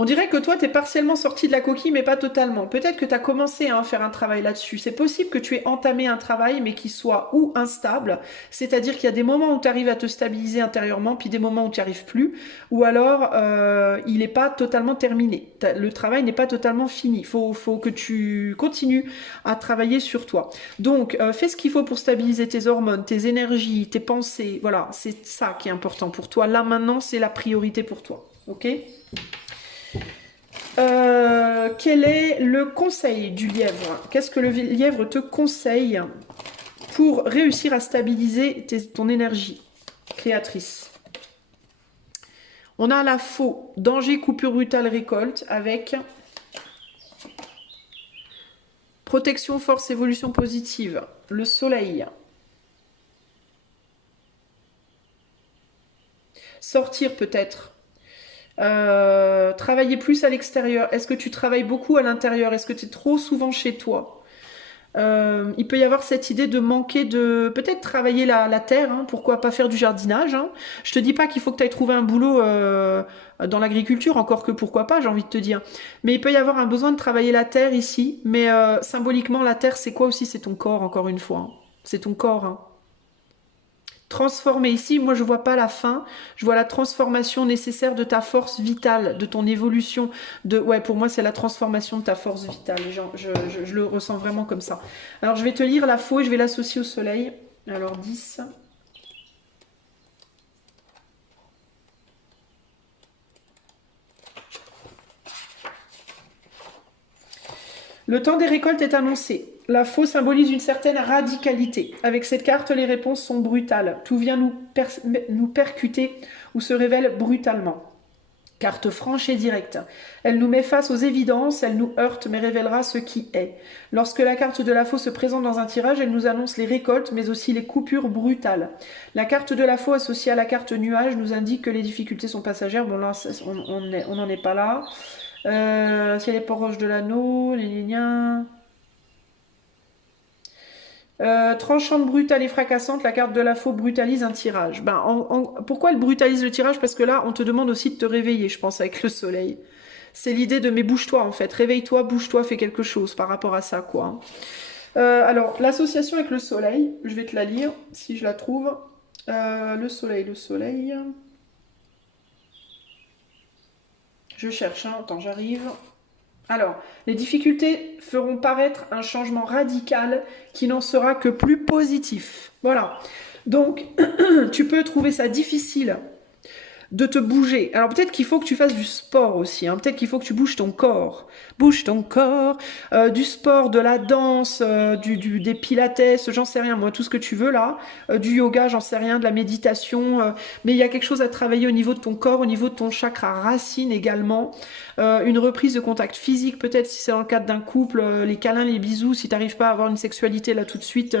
On dirait que toi, tu es partiellement sorti de la coquille, mais pas totalement. Peut-être que tu as commencé à faire un travail là-dessus. C'est possible que tu aies entamé un travail, mais qui soit ou instable, c'est-à-dire qu'il y a des moments où tu arrives à te stabiliser intérieurement, puis des moments où tu n'y arrives plus, ou alors il n'est pas totalement terminé. Le travail n'est pas totalement fini. Faut que tu continues à travailler sur toi. Donc, fais ce qu'il faut pour stabiliser tes hormones, tes énergies, tes pensées. Voilà, c'est ça qui est important pour toi. Là, maintenant, c'est la priorité pour toi. Ok ? Quel est le conseil du lièvre? Qu'est-ce que le lièvre te conseille pour réussir à stabiliser ton énergie créatrice? On a la faux, danger, coupure brutale, récolte, avec protection, force, évolution positive, le soleil. Sortir peut-être. Travailler plus à l'extérieur. Est-ce que tu travailles beaucoup à l'intérieur? Est-ce que tu es trop souvent chez toi? Il peut y avoir cette idée de manquer de... Peut-être travailler la terre, hein, pourquoi pas faire du jardinage, hein. Je te dis pas qu'il faut que tu ailles trouver un boulot dans l'agriculture, encore que pourquoi pas, j'ai envie de te dire. Mais il peut y avoir un besoin de travailler la terre ici. Mais symboliquement, la terre, c'est quoi aussi? C'est ton corps, encore une fois, hein. C'est ton corps, hein. Transformer ici, moi je vois pas la fin, je vois la transformation nécessaire de ta force vitale, de ton évolution, ouais, pour moi c'est la transformation de ta force vitale, je le ressens vraiment comme ça. Alors je vais te lire la faux et je vais l'associer au soleil. Alors 10. Le temps des récoltes est annoncé. La faux symbolise une certaine radicalité. Avec cette carte, les réponses sont brutales. Tout vient nous percuter ou se révèle brutalement. Carte franche et directe. Elle nous met face aux évidences, elle nous heurte mais révélera ce qui est. Lorsque la carte de la faux se présente dans un tirage, elle nous annonce les récoltes mais aussi les coupures brutales. La carte de la faux associée à la carte nuage nous indique que les difficultés sont passagères. Bon là, on n'en est pas là. Si elle est proche de l'anneau, les liens... tranchante, brutale et fracassante, la carte de la faux brutalise un tirage. Pourquoi elle brutalise le tirage? Parce que là, on te demande aussi de te réveiller, je pense, avec le soleil. C'est l'idée de mais bouge-toi en fait, réveille-toi, bouge-toi, fais quelque chose par rapport à ça, quoi. Alors, l'association avec le soleil, je vais te la lire, si je la trouve. Le soleil. Je cherche, hein. Attends, j'arrive. Alors, les difficultés feront paraître un changement radical qui n'en sera que plus positif. Voilà. Donc, tu peux trouver ça difficile de te bouger. Alors peut-être qu'il faut que tu fasses du sport aussi, hein. Peut-être qu'il faut que tu bouges ton corps. Bouge ton corps, du sport, de la danse, des pilates, j'en sais rien, moi, tout ce que tu veux là. Du yoga, j'en sais rien, de la méditation. Mais il y a quelque chose à travailler au niveau de ton corps, au niveau de ton chakra racine également. Une reprise de contact physique, peut-être si c'est dans le cadre d'un couple, les câlins, les bisous, si tu n'arrives pas à avoir une sexualité là tout de suite,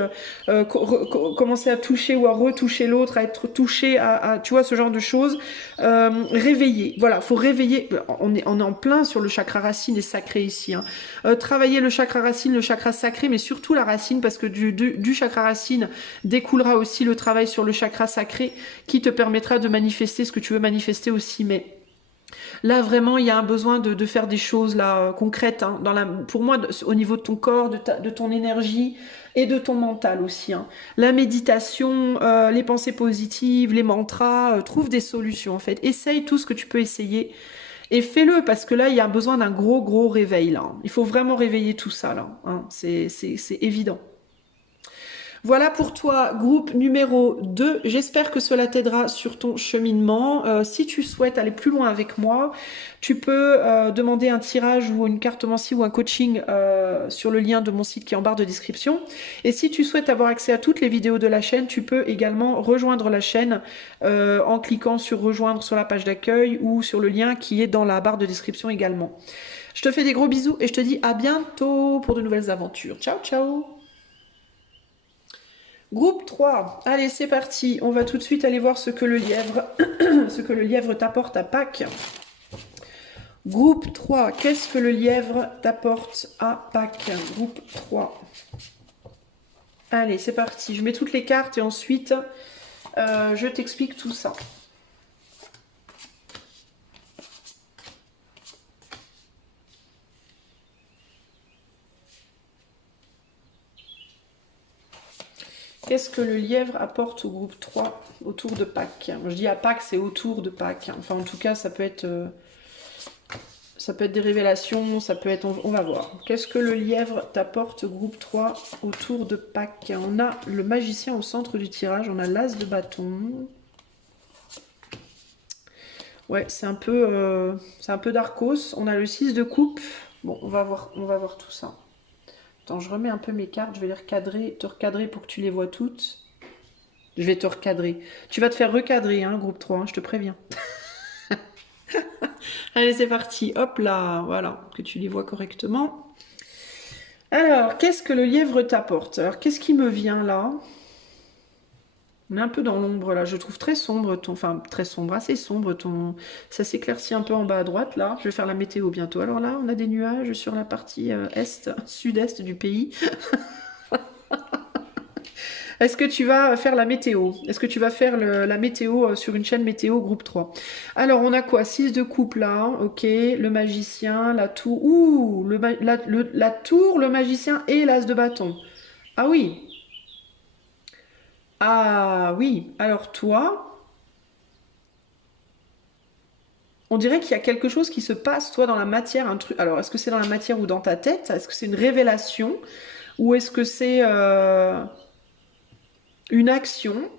commencer à toucher ou à retoucher l'autre, à être touché, tu vois, ce genre de choses. Réveiller, voilà, faut réveiller, on est en plein sur le chakra racine et sacré ici, hein. Travailler le chakra racine, le chakra sacré, mais surtout la racine, parce que du chakra racine découlera aussi le travail sur le chakra sacré qui te permettra de manifester ce que tu veux manifester aussi, mais là, vraiment, il y a un besoin de faire des choses là concrètes, hein, pour moi, au niveau de ton corps, de ton énergie et de ton mental aussi, hein. La méditation, les pensées positives, les mantras, trouve des solutions en fait. Essaye tout ce que tu peux essayer et fais-le parce que là, il y a besoin d'un gros réveil là. Il faut vraiment réveiller tout ça là, hein. C'est évident. Voilà pour toi, groupe numéro 2. J'espère que cela t'aidera sur ton cheminement. Si tu souhaites aller plus loin avec moi, tu peux demander un tirage ou une cartomancie ou un coaching sur le lien de mon site qui est en barre de description. Et si tu souhaites avoir accès à toutes les vidéos de la chaîne, tu peux également rejoindre la chaîne en cliquant sur rejoindre sur la page d'accueil ou sur le lien qui est dans la barre de description également. Je te fais des gros bisous et je te dis à bientôt pour de nouvelles aventures. Ciao, ciao! Groupe 3, allez c'est parti, on va tout de suite aller voir ce que le lièvre, ce que le lièvre t'apporte à Pâques. Groupe 3, qu'est-ce que le lièvre t'apporte à Pâques? Groupe 3. Allez, c'est parti. Je mets toutes les cartes et ensuite, je t'explique tout ça. Qu'est-ce que le lièvre apporte au groupe 3 autour de Pâques? Je dis à Pâques, c'est autour de Pâques. Enfin, en tout cas, ça peut être des révélations, ça peut être... On va voir. Qu'est-ce que le lièvre t'apporte au groupe 3 autour de Pâques? On a le magicien au centre du tirage, on a l'as de bâton. Ouais, c'est un peu d'Arcos. On a le 6 de coupe. Bon, on va voir tout ça. Attends, je remets un peu mes cartes, je vais les recadrer, te recadrer pour que tu les vois toutes. Je vais te recadrer. Tu vas te faire recadrer, hein, groupe 3, hein, je te préviens. Allez, c'est parti. Hop là, voilà, que tu les vois correctement. Alors, qu'est-ce que le lièvre t'apporte? Alors, qu'est-ce qui me vient là? On est un peu dans l'ombre là, je trouve très sombre ton... Enfin, très sombre, assez sombre ton... Ça s'éclaircit un peu en bas à droite là. Je vais faire la météo bientôt. Alors là, on a des nuages sur la partie est, sud-est du pays. Est-ce que tu vas faire la météo? Est-ce que tu vas faire la météo sur une chaîne météo groupe 3? Alors, on a quoi? 6 de coupe là, ok. Le magicien, la tour... Ouh, la tour, le magicien et l'as de bâton. Ah oui. Ah oui. Alors toi, on dirait qu'il y a quelque chose qui se passe, toi, dans la matière, un truc... Alors, est-ce que c'est dans la matière ou dans ta tête? Est-ce que c'est une révélation? Ou est-ce que c'est une action?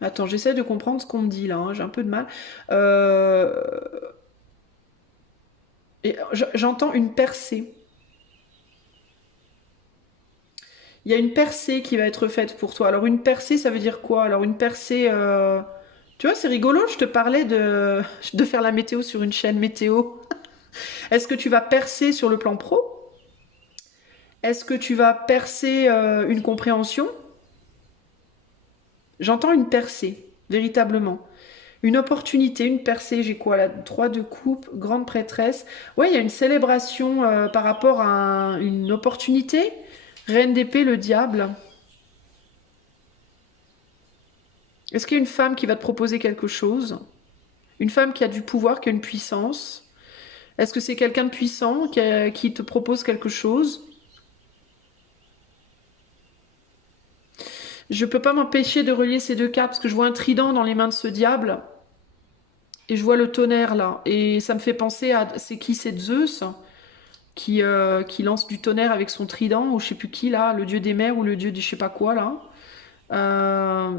Attends, j'essaie de comprendre ce qu'on me dit là, hein, j'ai un peu de mal. Euh, J'entends une percée. Il y a une percée qui va être faite pour toi. Alors une percée, ça veut dire quoi? Alors une percée... Tu vois, c'est rigolo, je te parlais de faire la météo sur une chaîne météo. Est-ce que tu vas percer sur le plan pro? Est-ce que tu vas percer une compréhension? J'entends une percée, véritablement. Une opportunité, une percée, j'ai quoi là? 3 de coupe, grande prêtresse. Ouais, il y a une célébration par rapport à une opportunité. Reine d'épée, le diable. Est-ce qu'il y a une femme qui va te proposer quelque chose? Une femme qui a du pouvoir, qui a une puissance? Est-ce que c'est quelqu'un de puissant qui te propose quelque chose? Je peux pas m'empêcher de relier ces deux cartes parce que je vois un trident dans les mains de ce diable. Et je vois le tonnerre là. Et ça me fait penser à... C'est qui? C'est Zeus qui lance du tonnerre avec son trident, ou je sais plus qui là, le dieu des mers ou le dieu de je sais pas quoi là.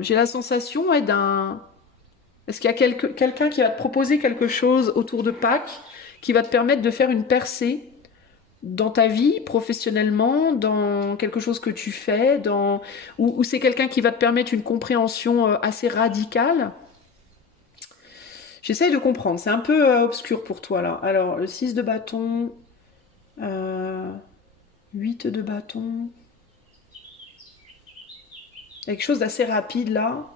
J'ai la sensation ouais, d'un... Est-ce qu'il y a quelqu'un qui va te proposer quelque chose autour de Pâques qui va te permettre de faire une percée dans ta vie, professionnellement, dans quelque chose que tu fais, ou c'est quelqu'un qui va te permettre une compréhension assez radicale? J'essaye de comprendre, c'est un peu obscur pour toi là. Alors, le 6 de bâton, euh, 8 de bâton, quelque chose d'assez rapide là.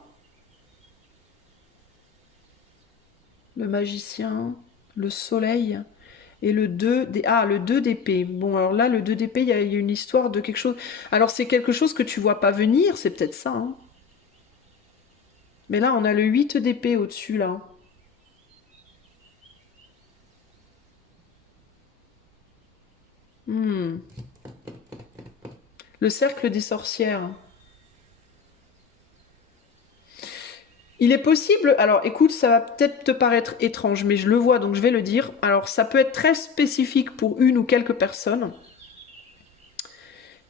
Le magicien, le soleil et le 2 le 2 d'épée. Bon, alors là, le 2 d'épée, il y a une histoire de quelque chose. Alors, c'est quelque chose que tu vois pas venir, c'est peut-être ça, hein. Mais là, on a le 8 d'épée au-dessus, là. Hmm. Le cercle des sorcières. Il est possible, alors écoute, ça va peut-être te paraître étrange, mais je le vois, donc je vais le dire. Alors, ça peut être très spécifique pour une ou quelques personnes,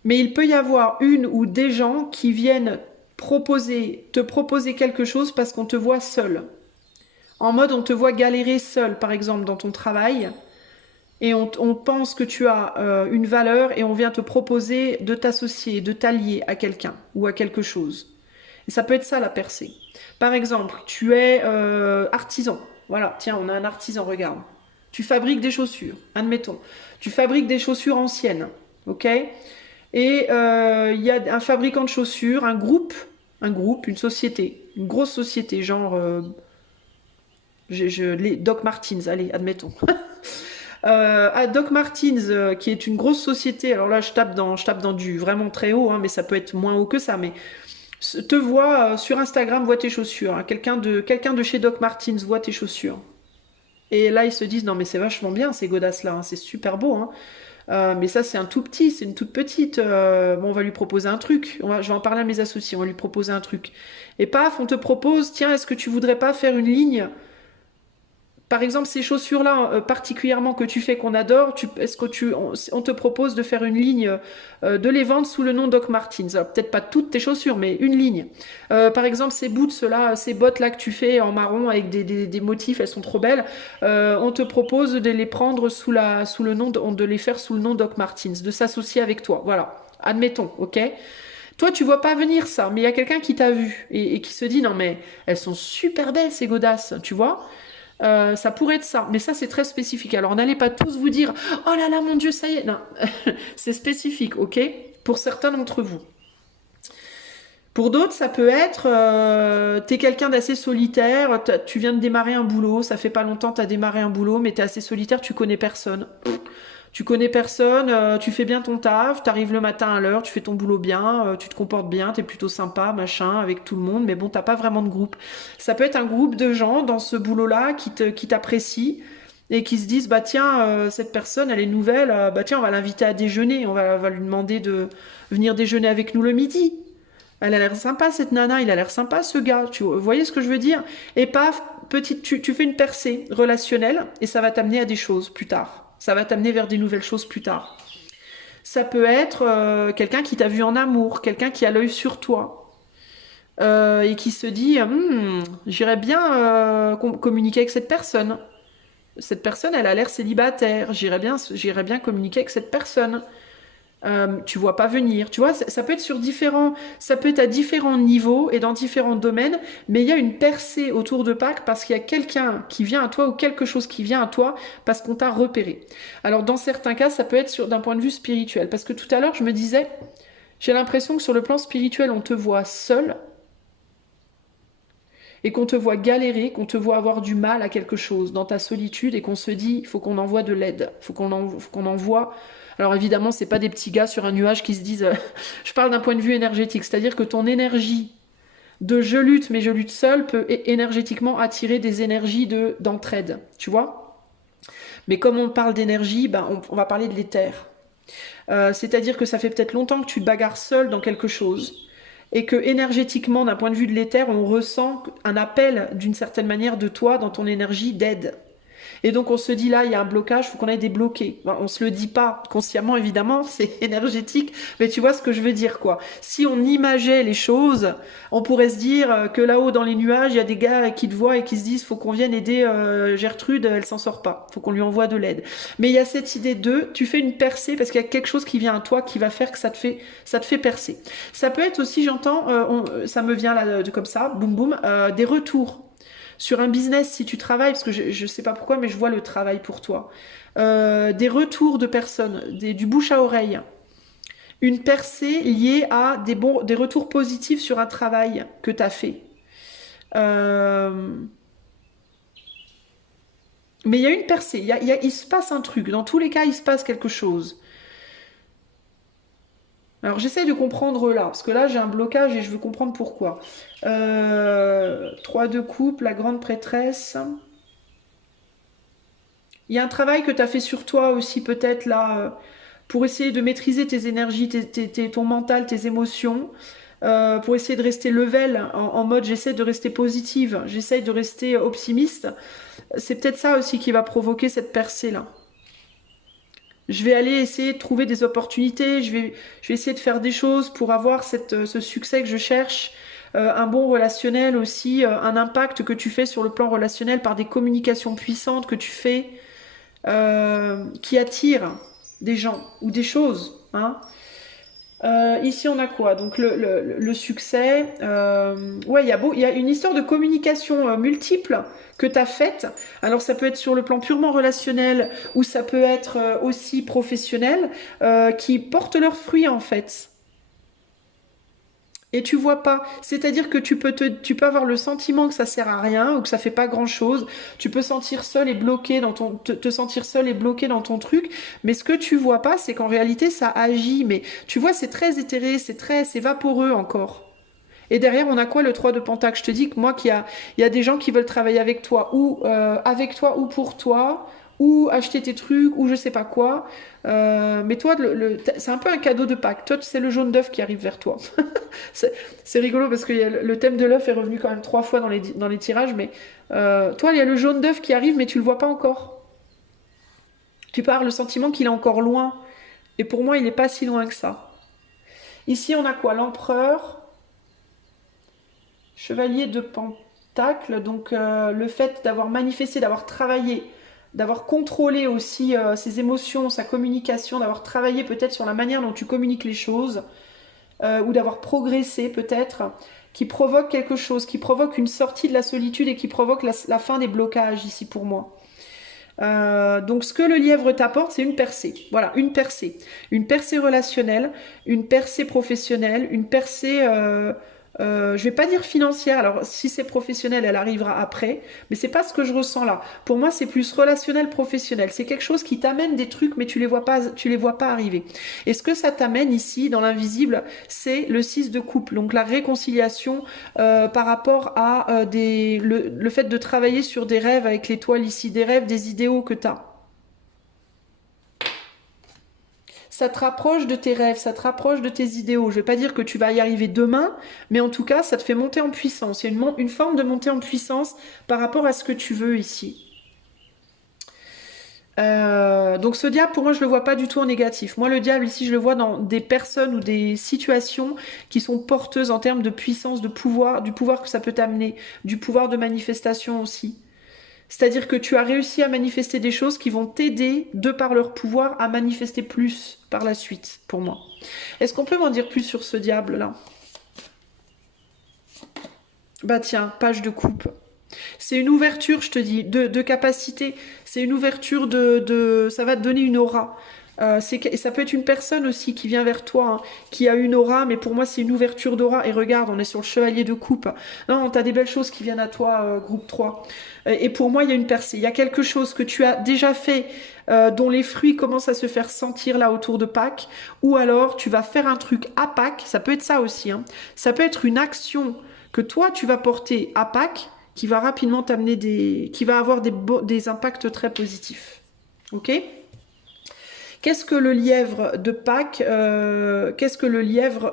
mais il peut y avoir une ou des gens qui viennent te proposer quelque chose parce qu'on te voit seul. En mode, on te voit galérer seul, par exemple, dans ton travail, et on pense que tu as une valeur et on vient te proposer de t'associer, de t'allier à quelqu'un ou à quelque chose. Et ça peut être ça la percée. Par exemple, tu es artisan. Voilà, tiens, on a un artisan, regarde. Tu fabriques des chaussures, admettons. Tu fabriques des chaussures anciennes, ok? Et il y a un fabricant de chaussures, un groupe Un groupe, une société, une grosse société, genre les Doc Martens, allez, admettons. À Doc Martens, qui est une grosse société, alors là je tape dans du vraiment très haut, hein, mais ça peut être moins haut que ça, mais te voit sur Instagram, voit tes chaussures, hein. Quelqu'un de chez Doc Martens voit tes chaussures. Et là ils se disent non mais c'est vachement bien ces godasses là, hein, c'est super beau, hein. Mais ça c'est un tout petit, c'est une toute petite. Bon, on va lui proposer un truc. Je vais en parler à mes associés, on va lui proposer un truc. Et paf, on te propose, tiens, est-ce que tu voudrais pas faire une ligne? Par exemple, ces chaussures-là, particulièrement que tu fais, qu'on adore, est-ce que on te propose de faire une ligne, de les vendre sous le nom Doc Martens. Alors, peut-être pas toutes tes chaussures, mais une ligne. Par exemple, ces boots-là, ces bottes-là que tu fais en marron avec des motifs, elles sont trop belles. On te propose de les prendre sous le nom, de les faire sous le nom Doc Martens, de s'associer avec toi. Voilà. Admettons, ok? Toi, tu vois pas venir ça, mais il y a quelqu'un qui t'a vu et qui se dit non mais elles sont super belles ces godasses, tu vois? Ça pourrait être ça, mais ça c'est très spécifique. Alors n'allez pas tous vous dire oh là là mon Dieu ça y est, non, c'est spécifique, ok? Pour certains d'entre vous. Pour d'autres, ça peut être, t'es quelqu'un d'assez solitaire, tu viens de démarrer un boulot, ça fait pas longtemps t'as démarré un boulot, mais t'es assez solitaire, tu connais personne. Tu connais personne, tu fais bien ton taf, t'arrives le matin à l'heure, tu fais ton boulot bien, tu te comportes bien, t'es plutôt sympa, machin, avec tout le monde, mais bon, t'as pas vraiment de groupe. Ça peut être un groupe de gens dans ce boulot-là qui t'apprécient et qui se disent, bah tiens, cette personne, elle est nouvelle, bah tiens, on va l'inviter à déjeuner, on va lui demander de venir déjeuner avec nous le midi. Elle a l'air sympa cette nana, il a l'air sympa ce gars, vous voyez ce que je veux dire? Et paf, tu fais une percée relationnelle et ça va t'amener à des choses plus tard. Ça va t'amener vers des nouvelles choses plus tard. Ça peut être quelqu'un qui t'a vu en amour, quelqu'un qui a l'œil sur toi et qui se dit j'irais bien communiquer avec cette personne. Cette personne, elle a l'air célibataire. J'irais bien communiquer avec cette personne. Tu vois pas venir. Tu vois, ça peut être ça peut être à différents niveaux et dans différents domaines, mais il y a une percée autour de Pâques parce qu'il y a quelqu'un qui vient à toi ou quelque chose qui vient à toi parce qu'on t'a repéré. Alors dans certains cas, ça peut être d'un point de vue spirituel, parce que tout à l'heure je me disais, j'ai l'impression que sur le plan spirituel, on te voit seul et qu'on te voit galérer, qu'on te voit avoir du mal à quelque chose dans ta solitude et qu'on se dit, il faut qu'on envoie de l'aide, faut qu'on envoie. Alors évidemment, c'est pas des petits gars sur un nuage qui se disent, je parle d'un point de vue énergétique, c'est-à-dire que ton énergie de je lutte, mais je lutte seul peut énergétiquement attirer des énergies d'entraide, tu vois. Mais comme on parle d'énergie, ben on va parler de l'éther. C'est-à-dire que ça fait peut-être longtemps que tu te bagarres seul dans quelque chose et que énergétiquement, d'un point de vue de l'éther, on ressent un appel d'une certaine manière de toi dans ton énergie d'aide. Et donc on se dit là, il y a un blocage, il faut qu'on aille débloquer. Enfin, on se le dit pas consciemment évidemment, c'est énergétique, mais tu vois ce que je veux dire quoi. Si on imageait les choses, on pourrait se dire que là-haut dans les nuages, il y a des gars qui te voient et qui se disent faut qu'on vienne aider Gertrude, elle s'en sort pas, faut qu'on lui envoie de l'aide. Mais il y a cette idée tu fais une percée parce qu'il y a quelque chose qui vient à toi qui va faire que ça te fait percer. Ça peut être aussi, j'entends, ça me vient là comme ça, boum boum, des retours. Sur un business, si tu travailles, parce que je ne sais pas pourquoi, mais je vois le travail pour toi. Des retours de personnes, du bouche à oreille. Une percée liée à des retours positifs sur un travail que tu as fait. Mais il y a une percée, il se passe un truc. Dans tous les cas, il se passe quelque chose. Alors j'essaie de comprendre là, parce que là j'ai un blocage et je veux comprendre pourquoi. 3 de coupe, la grande prêtresse. Il y a un travail que tu as fait sur toi aussi peut-être là, pour essayer de maîtriser tes énergies, ton mental, tes émotions, pour essayer de rester level, en mode j'essaie de rester positive, j'essaie de rester optimiste. C'est peut-être ça aussi qui va provoquer cette percée là. Je vais aller essayer de trouver des opportunités, je vais essayer de faire des choses pour avoir ce succès que je cherche, un bon relationnel aussi, un impact que tu fais sur le plan relationnel par des communications puissantes que tu fais, qui attirent des gens ou des choses. Hein. Ici on a quoi? Donc le succès. Ouais, il y a une histoire de communication multiple que tu as faite. Alors ça peut être sur le plan purement relationnel ou ça peut être aussi professionnel qui portent leurs fruits en fait. Et tu vois pas. C'est-à-dire que tu peux avoir le sentiment que ça sert à rien ou que ça fait pas grand-chose. Tu peux sentir seul et bloqué dans te sentir seul et bloqué dans ton truc. Mais ce que tu vois pas, c'est qu'en réalité, ça agit. Mais tu vois, c'est très éthéré, c'est vaporeux encore. Et derrière, on a quoi le 3 de Pentacle? Je te dis que moi, il y a des gens qui veulent travailler avec toi ou pour toi, ou acheter tes trucs, ou je sais pas quoi. Mais toi, c'est un peu un cadeau de Pâques. Toi, c'est le jaune d'œuf qui arrive vers toi. C'est rigolo parce que le thème de l'œuf est revenu quand même 3 fois dans les tirages, mais toi, il y a le jaune d'œuf qui arrive, mais tu le vois pas encore. Tu pars le sentiment qu'il est encore loin. Et pour moi, il n'est pas si loin que ça. Ici, on a quoi? L'empereur. Chevalier de Pentacle, donc le fait d'avoir manifesté, d'avoir travaillé, d'avoir contrôlé aussi ses émotions, sa communication, d'avoir travaillé peut-être sur la manière dont tu communiques les choses, ou d'avoir progressé peut-être, qui provoque quelque chose, qui provoque une sortie de la solitude et qui provoque la fin des blocages ici pour moi. Donc ce que le lièvre t'apporte, c'est une percée. Voilà, une percée. Une percée relationnelle, une percée professionnelle, une percée, je vais pas dire financière. Alors si c'est professionnel, elle arrivera après. Mais c'est pas ce que je ressens là. Pour moi, c'est plus relationnel, professionnel. C'est quelque chose qui t'amène des trucs, mais tu les vois pas arriver. Et ce que ça t'amène ici, dans l'invisible, c'est le 6 de couple. Donc la réconciliation par rapport à le fait de travailler sur des rêves avec l'étoile ici, des rêves, des idéaux que tu as. Ça te rapproche de tes rêves, ça te rapproche de tes idéaux. Je ne vais pas dire que tu vas y arriver demain, mais en tout cas, ça te fait monter en puissance. Il y a une forme de montée en puissance par rapport à ce que tu veux ici. Donc ce diable, pour moi, je le vois pas du tout en négatif. Moi, le diable, ici, je le vois dans des personnes ou des situations qui sont porteuses en termes de puissance, de pouvoir, du pouvoir que ça peut t'amener, du pouvoir de manifestation aussi. C'est-à-dire que tu as réussi à manifester des choses qui vont t'aider, de par leur pouvoir, à manifester plus par la suite, pour moi. Est-ce qu'on peut m'en dire plus sur ce diable-là? Bah tiens, page de coupe. C'est une ouverture, je te dis, de capacité. C'est une ouverture ça va te donner une aura. Ça peut être une personne aussi qui vient vers toi, hein, qui a une aura, mais pour moi c'est une ouverture d'aura. Et regarde, on est sur le chevalier de coupe. Non, t'as des belles choses qui viennent à toi, groupe 3. Et pour moi, il y a une percée. Il y a quelque chose que tu as déjà fait, dont les fruits commencent à se faire sentir là autour de Pâques. Ou alors, tu vas faire un truc à Pâques. Ça peut être ça aussi, hein. Ça peut être une action que toi, tu vas porter à Pâques, qui va rapidement t'amener qui va avoir des impacts très positifs. Ok? Qu'est-ce que le lièvre de Pâques, qu'est-ce que le lièvre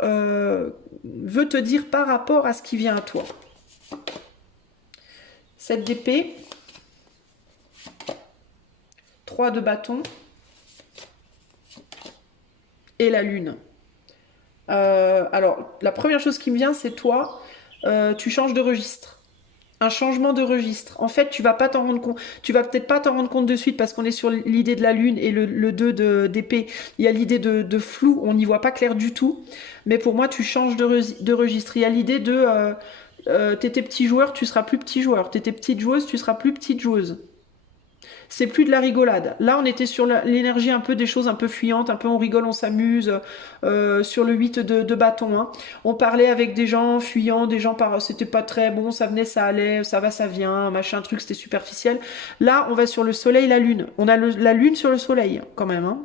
veut te dire par rapport à ce qui vient à toi? 7 d'épée, 3 de bâton et la lune. Alors, la première chose qui me vient, c'est toi, tu changes de registre. Un changement de registre. En fait, tu vas pas t'en rendre compte. Tu vas peut-être pas t'en rendre compte de suite parce qu'on est sur l'idée de la lune et le 2 d'épée. Il y a l'idée de flou, on n'y voit pas clair du tout. Mais pour moi, tu changes de registre. Il y a l'idée t'étais petit joueur, tu seras plus petit joueur. T'étais petite joueuse, tu seras plus petite joueuse. C'est plus de la rigolade. Là, on était sur l'énergie un peu des choses un peu fuyantes, un peu on rigole, on s'amuse, sur le 8 de bâton. Hein. On parlait avec des gens fuyants, des gens c'était pas très bon, ça venait, ça allait, ça va, ça vient, machin, truc, c'était superficiel. Là, on va sur le soleil, la lune. On a la lune sur le soleil, quand même. Hein.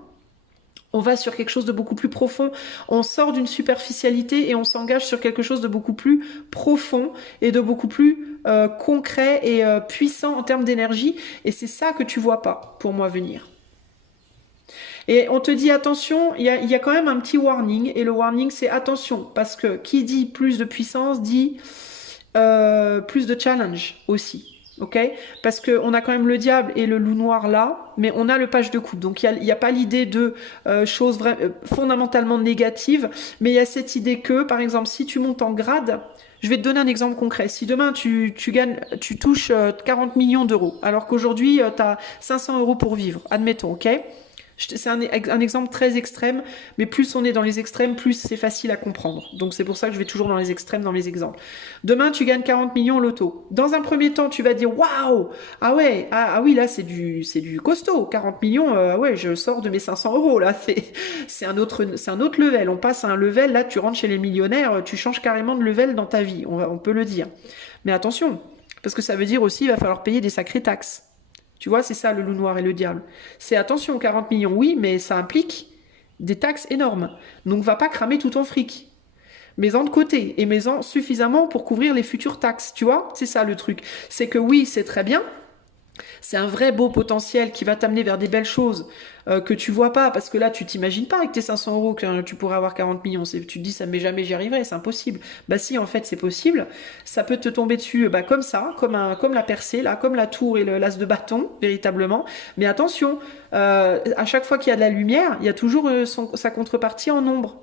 On va sur quelque chose de beaucoup plus profond. On sort d'une superficialité et on s'engage sur quelque chose de beaucoup plus profond et de beaucoup plus concret et puissant en termes d'énergie. Et c'est ça que tu vois pas, pour moi, venir. Et on te dit attention, il y a quand même un petit warning. Et le warning, c'est attention. Parce que qui dit plus de puissance dit plus de challenge aussi. Ok, parce qu'on a quand même le diable et le loup noir là, mais on a le page de coupe. Donc il n'y a pas l'idée de choses fondamentalement négatives, mais il y a cette idée que, par exemple, si tu montes en grade, je vais te donner un exemple concret. Si demain tu touches 40 millions d'euros, alors qu'aujourd'hui tu as 500 euros pour vivre, admettons, ok? C'est un exemple très extrême, mais plus on est dans les extrêmes, plus c'est facile à comprendre. Donc c'est pour ça que je vais toujours dans les extrêmes, dans mes exemples. Demain, tu gagnes 40 millions au loto. Dans un premier temps, tu vas dire waouh, ah ouais, ah oui, là c'est du costaud. 40 millions, ouais, je sors de mes 500 euros là. C'est un autre level. On passe à un level. Là, tu rentres chez les millionnaires, tu changes carrément de level dans ta vie. On peut le dire. Mais attention, parce que ça veut dire aussi, il va falloir payer des sacrées taxes. Tu vois, c'est ça le loup noir et le diable. C'est attention, 40 millions, oui, mais ça implique des taxes énormes. Donc, va pas cramer tout ton fric. Mets-en de côté et mets-en suffisamment pour couvrir les futures taxes. Tu vois, c'est ça le truc. C'est que oui, c'est très bien. C'est un vrai beau potentiel qui va t'amener vers des belles choses que tu vois pas, parce que là, tu t'imagines pas avec tes 500 euros que tu pourrais avoir 40 millions. Tu te dis, ça mais jamais j'y arriverai, c'est impossible. Bah si, en fait, c'est possible. Ça peut te tomber dessus comme ça, comme la percée, là, comme la tour et l'as de bâton, véritablement. Mais attention, à chaque fois qu'il y a de la lumière, il y a toujours sa contrepartie en ombre.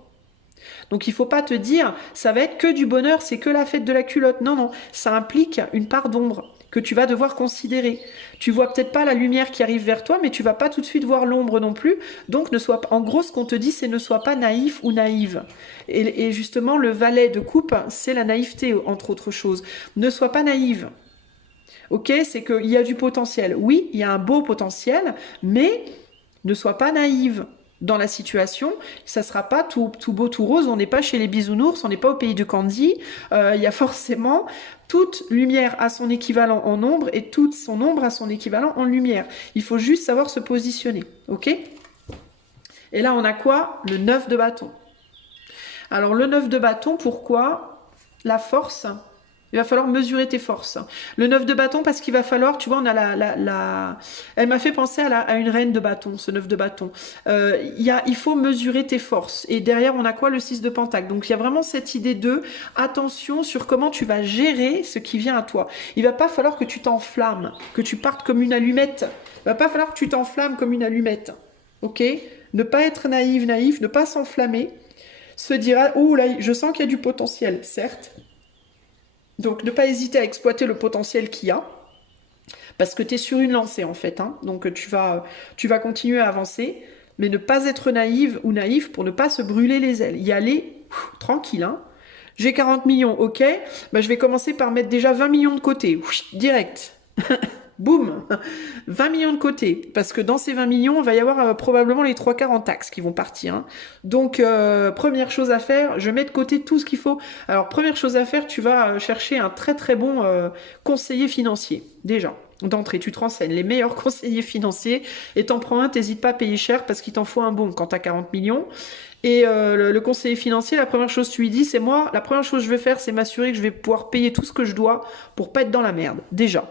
Donc il faut pas te dire, ça va être que du bonheur, c'est que la fête de la culotte. Non, non, ça implique une part d'ombre que tu vas devoir considérer. Tu vois peut-être pas la lumière qui arrive vers toi, mais tu vas pas tout de suite voir l'ombre non plus. Donc en gros, ce qu'on te dit, c'est ne sois pas naïf ou naïve. Et justement, le valet de coupe, c'est la naïveté, entre autres choses. Ne sois pas naïve. Ok, c'est qu'il y a du potentiel. Oui, il y a un beau potentiel, mais ne sois pas naïve dans la situation. Ça sera pas tout beau, tout rose. On n'est pas chez les bisounours, on n'est pas au pays de Candy. Il y a forcément toute lumière à son équivalent en ombre et toute son ombre à son équivalent en lumière. Il faut juste savoir se positionner. Ok? Et là, on a quoi? Le 9 de bâton. Alors, le 9 de bâton, pourquoi? La force. Il va falloir mesurer tes forces. Le 9 de bâton, parce qu'il va falloir, tu vois, on a Elle m'a fait penser à une reine de bâton, ce 9 de bâton. Il faut mesurer tes forces. Et derrière, on a quoi? Le 6 de pentacle. Donc, il y a vraiment cette idée de attention sur comment tu vas gérer ce qui vient à toi. Il va pas falloir que tu t'enflammes, que tu partes comme une allumette. Il va pas falloir que tu t'enflammes comme une allumette. Ok? Ne pas être naïf, ne pas s'enflammer. Se dire, oh là, je sens qu'il y a du potentiel, certes. Donc, ne pas hésiter à exploiter le potentiel qu'il y a, parce que tu es sur une lancée, en fait. Hein. Donc, tu vas continuer à avancer, mais ne pas être naïve ou naïf pour ne pas se brûler les ailes. Y aller tranquille. Hein. J'ai 40 millions, ok. Bah, je vais commencer par mettre déjà 20 millions de côté. Direct. Boum, 20 millions de côté, parce que dans ces 20 millions, il va y avoir probablement les 3/4 en taxes qui vont partir. Hein. Donc, première chose à faire, je mets de côté tout ce qu'il faut. Alors, première chose à faire, tu vas chercher un très très bon conseiller financier, déjà. D'entrée, tu te renseignes les meilleurs conseillers financiers et t'en prends un, t'hésites pas à payer cher parce qu'il t'en faut un bon quand t'as 40 millions. Et le conseiller financier, la première chose que tu lui dis, c'est moi, la première chose que je vais faire, c'est m'assurer que je vais pouvoir payer tout ce que je dois pour pas être dans la merde, déjà.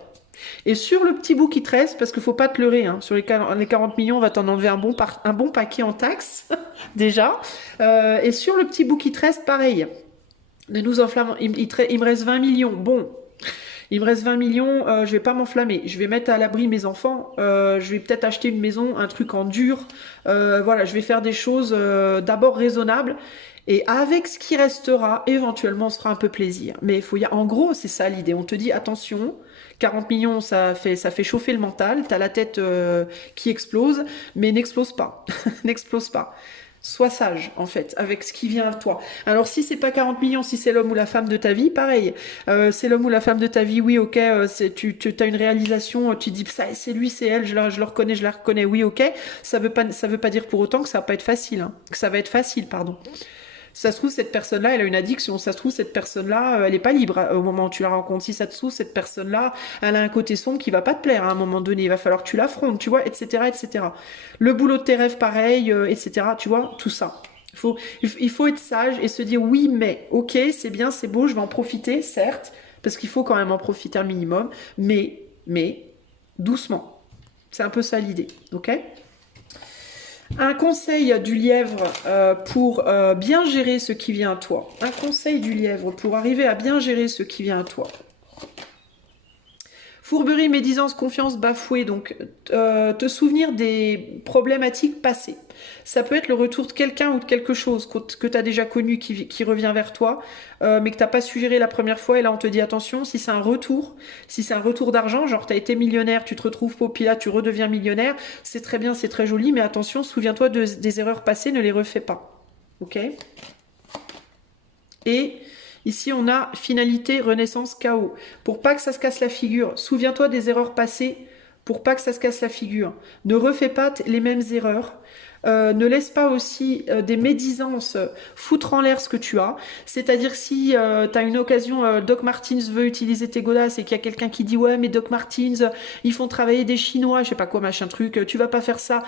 Et sur le petit bout qui te reste, parce qu'il ne faut pas te leurrer, hein, sur les 40 millions, on va t'en enlever un bon paquet en taxes, déjà. Et sur le petit bout qui te reste, pareil. Ne nous enflammons. Il me reste 20 millions. Bon, il me reste 20 millions, je vais pas m'enflammer. Je vais mettre à l'abri mes enfants. Je vais peut-être acheter une maison, un truc en dur. Voilà, je vais faire des choses d'abord raisonnables. Et avec ce qui restera, éventuellement, on se fera un peu plaisir. Mais en gros, c'est ça l'idée. On te dit, attention, 40 millions, ça fait chauffer le mental. T'as la tête qui explose, mais n'explose pas. N'explose pas. Sois sage, en fait, avec ce qui vient à toi. Alors, si c'est pas 40 millions, si c'est l'homme ou la femme de ta vie, pareil. C'est l'homme ou la femme de ta vie, oui, ok, tu as une réalisation, tu dis, ça, c'est lui, c'est elle, je la reconnais, oui, ok. Ça veut pas dire pour autant que ça va pas être facile, hein. Que ça va être facile, pardon. Si ça se trouve, cette personne-là, elle a une addiction. Si ça se trouve, cette personne-là, elle n'est pas libre au moment où tu la rencontres. Si ça se trouve, cette personne-là, elle a un côté sombre qui va pas te plaire à un moment donné. Il va falloir que tu l'affrontes, tu vois, etc., etc. Le boulot de tes rêves, pareil, etc., tu vois, tout ça. Il faut être sage et se dire, oui, mais, ok, c'est bien, c'est beau, je vais en profiter, certes, parce qu'il faut quand même en profiter un minimum, mais, doucement. C'est un peu ça l'idée, ok ? Un conseil du lièvre pour bien gérer ce qui vient à toi. Un conseil du lièvre pour arriver à bien gérer ce qui vient à toi. Fourberie, médisance, confiance bafouée. Donc, te souvenir des problématiques passées. Ça peut être le retour de quelqu'un ou de quelque chose que tu as déjà connu qui revient vers toi, mais que tu n'as pas suggéré la première fois. Et là, on te dit attention, si c'est un retour d'argent, genre tu as été millionnaire, tu te retrouves pauvre, puis là tu redeviens millionnaire, c'est très bien, c'est très joli, mais attention, souviens-toi des erreurs passées, ne les refais pas. Ok? Et ici, on a finalité, renaissance, chaos. Pour pas que ça se casse la figure, souviens-toi des erreurs passées pour pas que ça se casse la figure. Ne refais pas les mêmes erreurs. Ne laisse pas aussi des médisances foutre en l'air ce que tu as. C'est-à-dire si tu as une occasion, Doc Martens veut utiliser tes godasses et qu'il y a quelqu'un qui dit ouais mais Doc Martens ils font travailler des Chinois, je sais pas quoi machin truc, tu vas pas faire ça.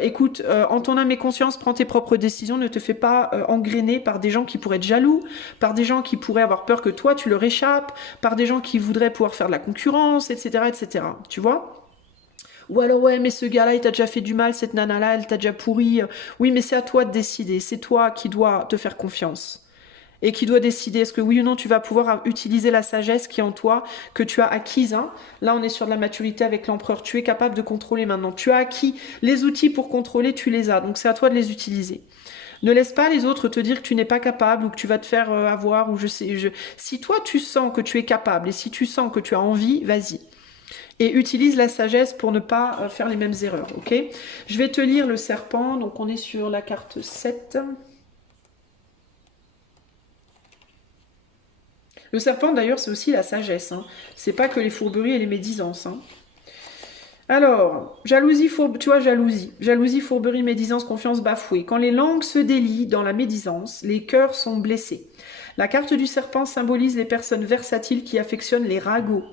Écoute, en ton âme et conscience, prends tes propres décisions, ne te fais pas engrainer par des gens qui pourraient être jaloux, par des gens qui pourraient avoir peur que toi tu leur échappes, par des gens qui voudraient pouvoir faire de la concurrence, etc. etc. Tu vois? Ou alors, ouais, mais ce gars-là, il t'a déjà fait du mal, cette nana-là, elle t'a déjà pourri. Oui, mais c'est à toi de décider. C'est toi qui dois te faire confiance. Et qui dois décider, est-ce que oui ou non, tu vas pouvoir utiliser la sagesse qui est en toi, que tu as acquise. Hein. Là, on est sur de la maturité avec l'empereur. Tu es capable de contrôler maintenant. Tu as acquis les outils pour contrôler, tu les as. Donc, c'est à toi de les utiliser. Ne laisse pas les autres te dire que tu n'es pas capable ou que tu vas te faire avoir. Ou Si toi, tu sens que tu es capable et si tu sens que tu as envie, vas-y. Et utilise la sagesse pour ne pas faire les mêmes erreurs, ok? Je vais te lire le serpent, donc on est sur la carte 7. Le serpent, d'ailleurs, c'est aussi la sagesse, hein. C'est pas que les fourberies et les médisances, hein. Alors, jalousie, tu vois, jalousie, fourberie, médisance, confiance bafouée. Quand les langues se délient dans la médisance, les cœurs sont blessés. La carte du serpent symbolise les personnes versatiles qui affectionnent les ragots.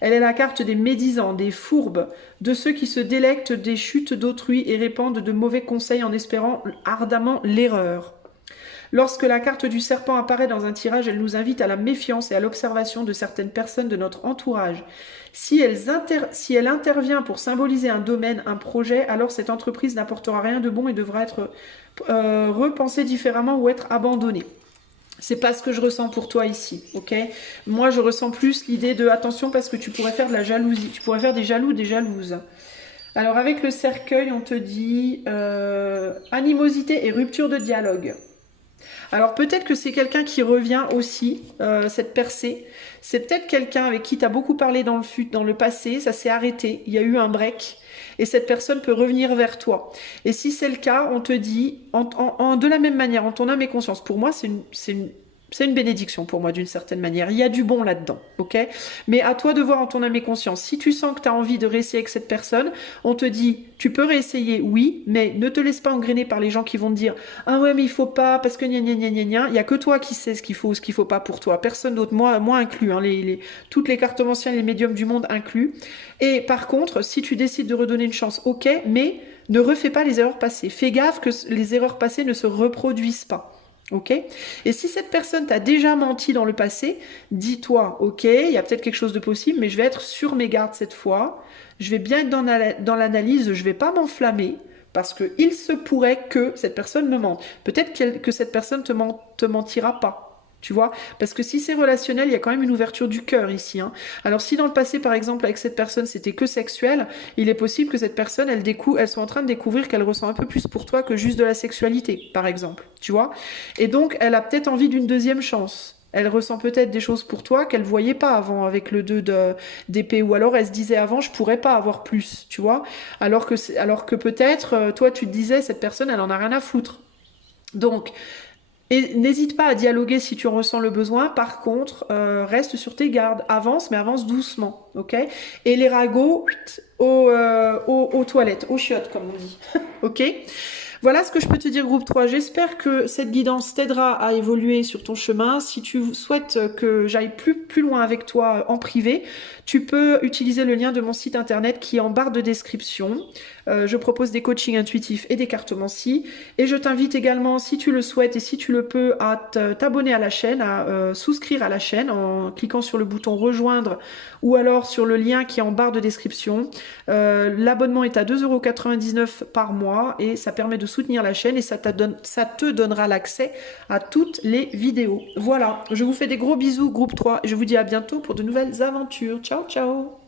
Elle est la carte des médisants, des fourbes, de ceux qui se délectent des chutes d'autrui et répandent de mauvais conseils en espérant ardemment l'erreur. Lorsque la carte du serpent apparaît dans un tirage, elle nous invite à la méfiance et à l'observation de certaines personnes de notre entourage. Si elle intervient pour symboliser un domaine, un projet, alors cette entreprise n'apportera rien de bon et devra être repensée différemment ou être abandonnée. C'est pas ce que je ressens pour toi ici, ok? Moi, je ressens plus l'idée de attention parce que tu pourrais faire de la jalousie, tu pourrais faire des jaloux, des jalouses. Alors avec le cercueil, on te dit animosité et rupture de dialogue. Alors peut-être que c'est quelqu'un qui revient aussi, cette percée. C'est peut-être quelqu'un avec qui tu as beaucoup parlé dans le passé, ça s'est arrêté, il y a eu un break. Et cette personne peut revenir vers toi. Et si c'est le cas, on te dit, de la même manière, en ton âme et conscience, pour moi, c'est une bénédiction pour moi d'une certaine manière. Il y a du bon là-dedans, ok? Mais à toi de voir en ton âme et conscience. Si tu sens que tu as envie de réessayer avec cette personne, on te dit, tu peux réessayer, oui, mais ne te laisse pas engrainer par les gens qui vont te dire, ah ouais, mais il faut pas, parce que gna gna gna gna gna. Il y a que toi qui sais ce qu'il faut ou ce qu'il faut pas pour toi. Personne d'autre, moi inclus, hein, toutes les cartomanciens et les médiums du monde inclus. Et par contre, si tu décides de redonner une chance, ok, mais ne refais pas les erreurs passées. Fais gaffe que les erreurs passées ne se reproduisent pas. Ok? Et si cette personne t'a déjà menti dans le passé, dis-toi, ok, il y a peut-être quelque chose de possible, mais je vais être sur mes gardes cette fois. Je vais bien être dans l'analyse, je vais pas m'enflammer, parce qu'il se pourrait que cette personne me mente. Peut-être que cette personne te mentira pas. Tu vois, parce que si c'est relationnel, il y a quand même une ouverture du cœur ici. Hein. Alors si dans le passé, par exemple, avec cette personne, c'était que sexuel, il est possible que cette personne, elle soit en train de découvrir qu'elle ressent un peu plus pour toi que juste de la sexualité, par exemple. Tu vois. Et donc, elle a peut-être envie d'une deuxième chance. Elle ressent peut-être des choses pour toi qu'elle ne voyait pas avant avec le 2 d'épée. Ou alors elle se disait avant, je pourrais pas avoir plus, tu vois. Alors que peut-être, toi, tu te disais, cette personne, elle en a rien à foutre. Donc, et n'hésite pas à dialoguer si tu ressens le besoin. Par contre, reste sur tes gardes. Avance, mais avance doucement, ok? Et les ragots aux toilettes, aux chiottes, comme on dit, ok? Voilà ce que je peux te dire, groupe 3. J'espère que cette guidance t'aidera à évoluer sur ton chemin. Si tu souhaites que j'aille plus loin avec toi en privé, tu peux utiliser le lien de mon site internet qui est en barre de description. Je propose des coachings intuitifs et des cartomancies. Et je t'invite également, si tu le souhaites et si tu le peux, à t'abonner à la chaîne, à souscrire à la chaîne en cliquant sur le bouton rejoindre ou alors sur le lien qui est en barre de description. L'abonnement est à 2,99 € par mois et ça permet de soutenir la chaîne et ça te donnera l'accès à toutes les vidéos. Voilà, je vous fais des gros bisous, groupe 3, et je vous dis à bientôt pour de nouvelles aventures. Ciao, ciao!